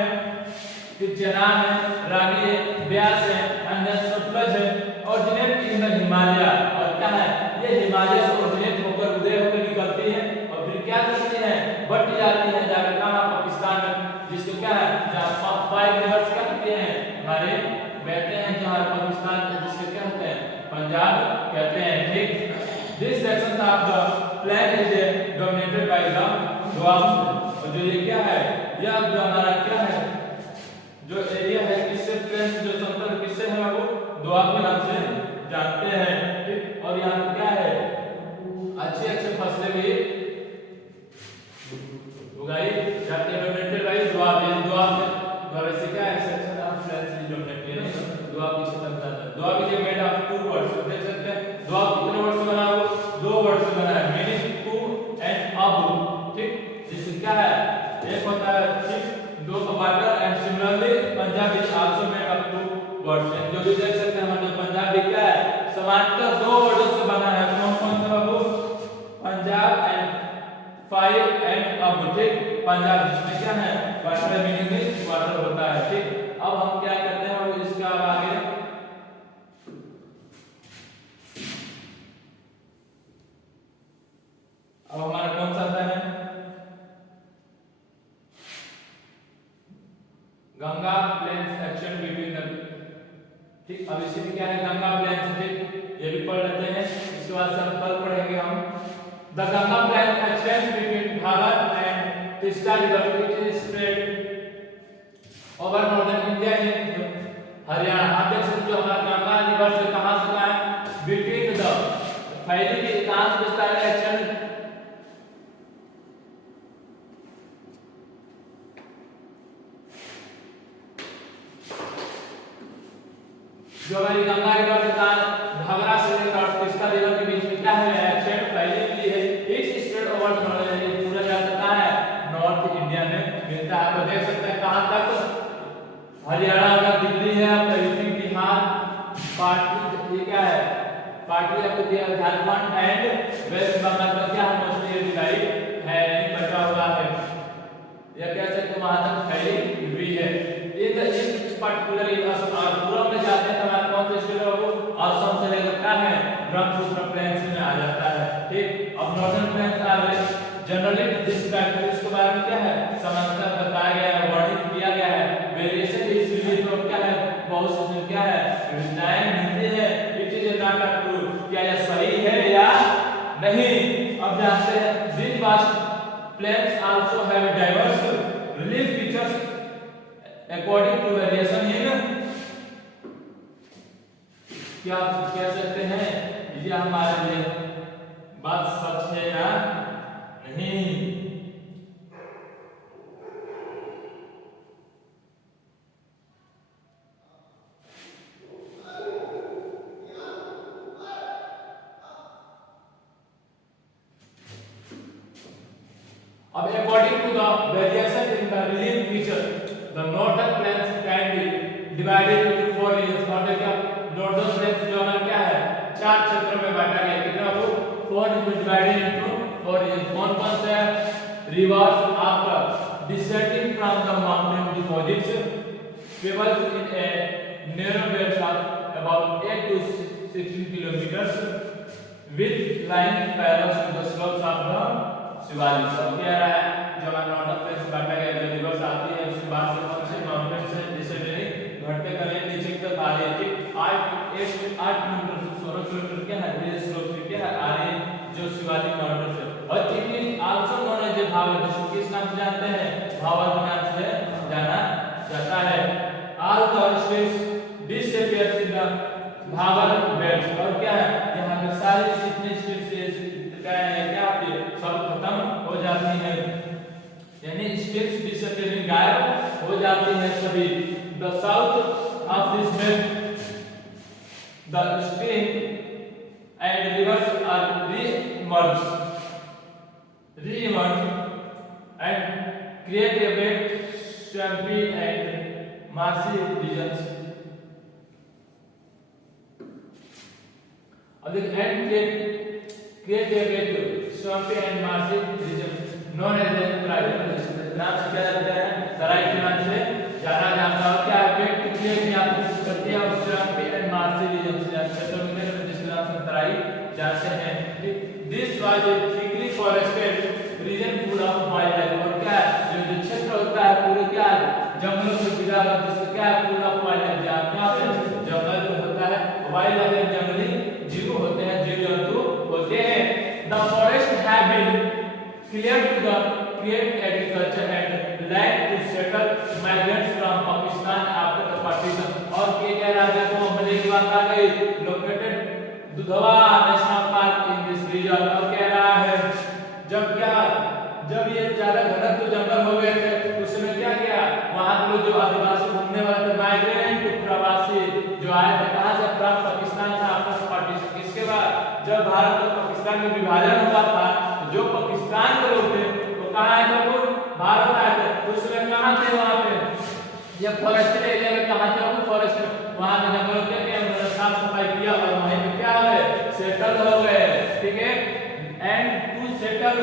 फिर चेनाब है, रावी है, ब्यास है, अन्य सतलज है, ओरिजिनेट इन द हिमालय। और क्या है? ये हिमालय से ओरिजिनेट होकर उदय होकर निकलती है और फिर क्या करती है? बट जाती है जाकर कहां? पाकिस्तान में, जिसको क्या है? जहां 5 रिवर्स क्या कहते हैं? हमारे बहते हैं जहां पाकिस्तान में, जिसको क्या कहते हैं? पंजाब कहते हैं। ठीक, this section of the plain is dominated by the doabs. और जो ये क्या है? यह जो हमारा क्या है? जो एरिया है किससे प्लेन जो समतल किससे है? वो दोआब के नाम से जानते हैं। ठीक, और यहाँ पे क्या है? अच्छे अच्छे फसलें भी उगाई जाती है। Dominated by doab. ये दोआब द्वारा से क्या है? Section of plain is dominated है। दोआब किसे कहता है? Doab is made of 2 words. देख सकते हैं दोआब कितने वर्ड से बना है? 2 वर्ड से बना है, मीनिंग टू एंड अबू। ठीक, जिससे क्या है? एक होता है ठीक, 2 का water and similarly Punjabi is also made of 2 words. जो भी देख सकते हैं हमारे पंजाबी क्या है? समांतर 2 वर्डों से बना है। कौन कौन से बाबू? पंजाब एंड 5 एंड अबू। ठीक, पंजाब जिसमें क्या है? वाटर मीनिंग में वाटर होता है। ठीक, अब हम क्या करते हैं? और इसका अब आगे अब हमारा कौन सा आता है? Ganga plains action between the. ठीक, अब इसी में क्या है? गंगा प्लेन्स। ठीक, ये भी पढ़ लेते हैं, इसके बाद से हम कल पढ़ेंगे हम। The Ganga plains extend between Bharat and Teesta river which is spread over northern India in Haryana. आप देख सकते हो हमारा गंगा रिवर से कहां से कहां है? बिटवीन द फैली की कहां से विस्तार है? एक्शन जो हमारी गंगा रिवर के साथ घाघरा से लेकर तीस्ता रिवर के बीच में क्या है? एक्शन फैली हुई है। It's spread over north. ये पूरा जाता है नॉर्थ इंडिया में मिलता है। आप देख सकते हैं कहां तक? हरियाणा का दिल्ली है, यूपी बिहार पार्टी, ये क्या है? पार्टी आपको दिया झारखंड एंड वेस्ट बंगाल का क्या है? मोस्टली डिवाइड है, नहीं बचा हुआ है। या कह सकते हैं वहां तक फैली हुई है। ये इस पर्टिकुलर पूरब में जाते हैं हमारा कौन सा स्टेट है? वो असम से लेकर क्या है? ब्रह्मपुत्र प्लेन्स में आ जाता है। ठीक, अब नॉर्दर्न प्लेन्स आ गए। जनरली डिस्क्राइब इसके बारे में क्या है? समांतर बताया गया है, वर्णित किया गया है। वेरिएशन इस रिलीज में क्या है? बहुत से क्या है? विविधताएं मिलती है। It is not a true. क्या यह सही है या नहीं? अब जानते हैं। This vast plains also have diverse relief features according to variation in। क्या आप कह सकते हैं ये हमारे लिए बात सच है या नहीं? अब according to the variation in the relief feature, the northern plains can be divided into 4 regions। और देखिए नॉर्दर्न प्लेन्स जो हमारा क्या है? 4 क्षेत्रों में बांटा गया। कितना? वो 4 is divided into 4 regions। कौन कौन से है? rivers after descending from the mountain deposits travels in a narrow belt of about 8 to 16 kilometers with lying parallel to the slopes of the Shivalik. सब क्या रहा है? जो हमारा नॉर्दर्न प्लेन्स बांटा गया, जो रिवर्स आती है उसके बाद से कौन से माउंटेन से डिसेंडिंग घटते करके नीचे तक आ रही है। ठीक, 8 किलोमीटर से 16 किलोमीटर क्या है? ये स्लोप से क्या है? आ रही है जो शिवालिक माउंटेन से। और it is also known as Bhabar, जिसको किस नाम से जानते हैं? भावर के नाम से जाना जाता है। All the states disappear in the भावर बेल्ट। और क्या है? यहां के सारे जितने स्टेट्स क्या है? क्या होती है? सब खत्म हो जाती है, यानी स्टेट्स डिसअपियरिंग, गायब हो जाती है सभी। The south of this belt the stream and rivers are re-emerged and create a wet, swampy and marshy regions। and create a wet, swampy and marshy region known as a नाम से क्या जाता है, तराई के नाम से जाना जाता है। क्या व्यक्ति के यहाँ पे करती है ऑस्ट्रेलिया पे एंड मार्सी रीजन से क्षेत्र में जिसके नाम से तराई जानते हैं। This was a thickly forested region full of wild life. और क्या जो क्षेत्र होता है पूरे क्या जंगलों से घिरा हुआ, जिससे क्या फुल ऑफ वाइल्ड लाइफ, जहाँ क्या जंगल होता है, वाइल्ड लाइफ जंगली जीव होते हैं, जीव जंतु होते हैं। The forest have been cleared to the create agriculture and land to settle migrants from Pakistan after the partition। और के कह रहा है तो मिले की बात आ गई, located Dudhwa national park in this region. और कह रहा है जब ये ज्यादा घनत्व जंगल हो गए थे उसमें क्या किया, वहां के लोग जो आदिवासी घूमने वाले थे, माइग्रेंट प्रवासी जो आए थे कहां से, फ्रॉम पाकिस्तान था आफ्टर पार्टीशन। इसके बाद जब भारत और पाकिस्तान में विभाजन हुआ था, जो पाकिस्तान के लोग थे वो कहां आए थे, वो भारत आए थे। उसमें कहां थे, वहां पे ये फॉरेस्ट एरिया में कहां थे, वो फॉरेस्ट में वहां के जंगलों के उन्होंने साफ सफाई किया और वहीं पे क्या हो गए, सेटल हो गए। ठीक है, एंड टू सेटल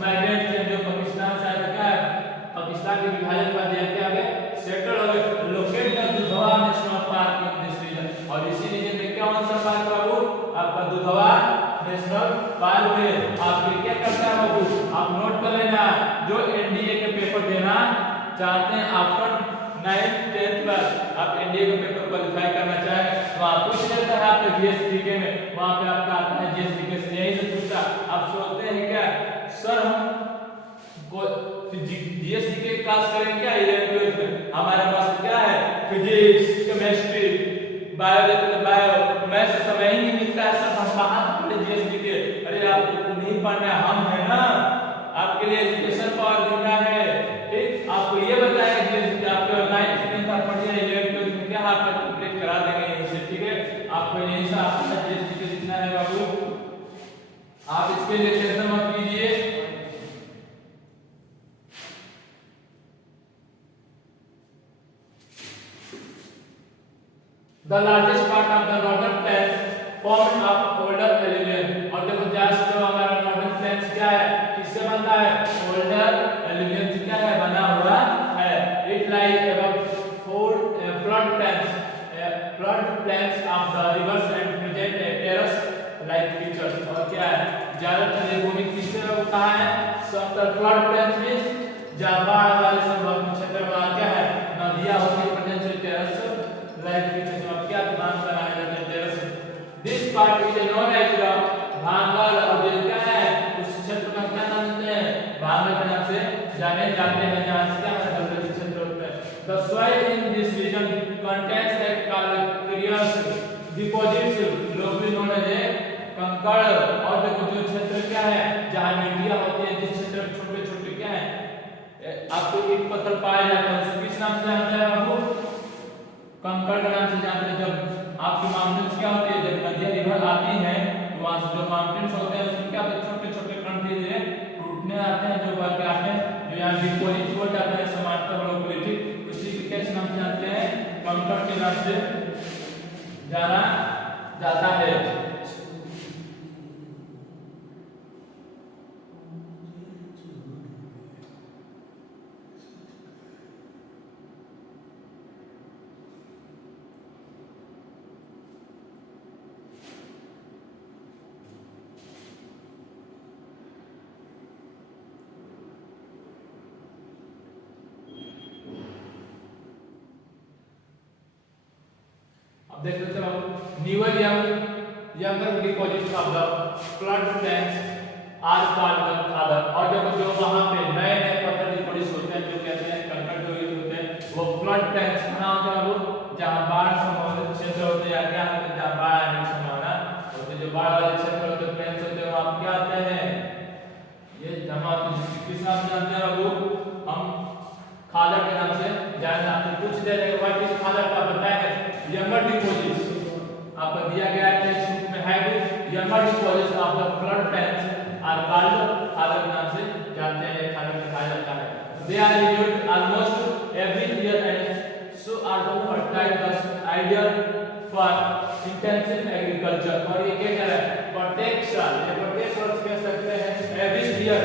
माइग्रेंट्स जो पाकिस्तान से आए थे, क्या पाकिस्तान के विभाजन के बाद ये क्या गए, सेटल हो गए। Locate the Dudhwa national park in this region. और इसी रीजन में क्या कौन सा पार्क बाबू, आपका दुधवा नेशनल पार्क है। आप क्या करता है बाबू, आप नोट कर लेना, जो एनडीए के पेपर देना चाहते हैं आफ्टर 9th 10th क्लास, आप एनडीए का पेपर क्वालिफाई करना चाहें तो आप पूछ लेते हैं आपके जीएसडीके में, वहां पे आपका आता है जीएसडीके से यही से पूछता। आप सोचते हैं क्या सर हम जीएसडीके क्लास करेंगे क्या, 11th 12th में हमारे पास क्या है, फिजिक्स केमिस्ट्री बायो मैथ्स समय ही नहीं मिलता है, सब हम कहां से पढ़े जीएसडीके। अरे आपको नहीं पढ़ना है, हम है ना, आपके लिए एजुकेशन पावर देना है। ठीक, आपको ये बताया जीएसडीके आपके 9th 10th आप पढ़िए, 11th 12th में क्या आपका कंप्लीट करा देंगे यहीं से। ठीक है, आपको यहीं से आपका जीएसडीके जितना है बाबू, आप इसके लिए टेंशन मत कीजिए। The largest part of the northern plains formed of older alluvium। और देखो जस्ट जो हमारा नॉर्दर्न प्लेन्स क्या है, किससे बनता है, ओल्डर alluvium से क्या है बना हुआ है। It lies above flood plains of the rivers and present a terrace-like features। और क्या है, ज्यादातर ये भूमि किससे कहा है, समतल फ्लड प्लेन्स मींस जहां बाढ़ वाले संभावित क्षेत्र में क्या है, नदियां होती है, प्रेजेंट terrace-like features। क्या नाम बनाया जाता है, terrace. This part is known as the Bhangar. और ये क्या है, उस क्षेत्र का क्या नाम देते हैं, भांगल के नाम से जाने जाते हैं, जहां से क्या है दलदली क्षेत्र होते हैं। The soil in this region contains a calcareous deposits locally known as kankar. और देखो जो क्षेत्र क्या है जहां मिट्टियां होती है, जिस क्षेत्र में छोटे छोटे क्या है आपको ईंट पत्थर पाए जाते हैं, उसको किस नाम से जानते हैं आपको, कंकड़ के नाम से जानते हैं। जब आपकी माउंटेन्स क्या होती है, जब नदियां रिवर आती हैं तो वहां से जो माउंटेन्स होते हैं उसमें क्या छोटे छोटे कण धीरे धीरे टूटने आते हैं, जो बढ़ के आते हैं, जो यहाँ डिपोजिट हो जाता है समांतर लोकेलिटी, उसी के कैसे नाम से जानते हैं, कंकड़ के नाम से जाना जाता है। अब देख लेते हैं newer younger deposits of the flood plains are called the father। और देखो जो वहां पे नए नए पत्थर डिपोजिट्स होते हैं, जो कहते हैं कंकड़ जो होते हैं, वो फ्लड प्लेन्स कहां होता है, वो जहां बाढ़ संभावित क्षेत्र होते हैं, क्या होते हैं जहां बाढ़ आने की संभावना होती है, जो बाढ़ वाले क्षेत्र होते हैं प्लेन्स होते हैं, वहां क्या आते हैं, ये जमा किस नाम से जानते हैं बाबू, हम खादर के नाम से जानते हैं। कुछ देर के बाद इस खादर का बताएंगे। यंगर डिपोजिट्स आपको दिया गया है टेक्स्ट बुक में, है younger deposits of the flood plains are called khadar के नाम से जानते हैं, खादर में कहा जाता है। They are used almost every year and so are the fertile thus ideal for intensive agriculture. और ये क्या कह रहा है, प्रत्येक साल, ये प्रत्येक वर्ष कह सकते हैं, एवरी ईयर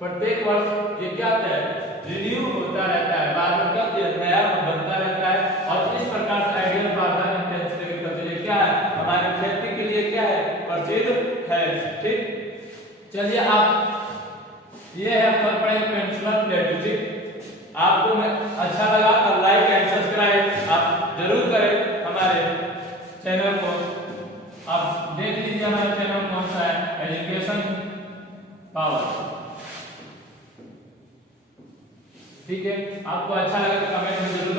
प्रत्येक वर्ष ये क्या होता है, रिन्यू होता रहता है, बार बार क्या होता है, नया बनता रहता है। और इस प्रकार से आइडियल फार्मर इंटेंसिव एग्रीकल्चर ये क्या है, हमारी खेती के लिए क्या है, प्रसिद्ध है। ठीक, चलिए आप ये है फल पड़े पेंशनर प्लेट। ठीक, आपको मैं अच्छा लगा तो लाइक एंड सब्सक्राइब आप जरूर करें हमारे चैनल को। आप देख लीजिए हमारा चैनल कौन सा है, एजुकेशन पावर। ठीक है, आपको अच्छा लगे तो कमेंट में जरूर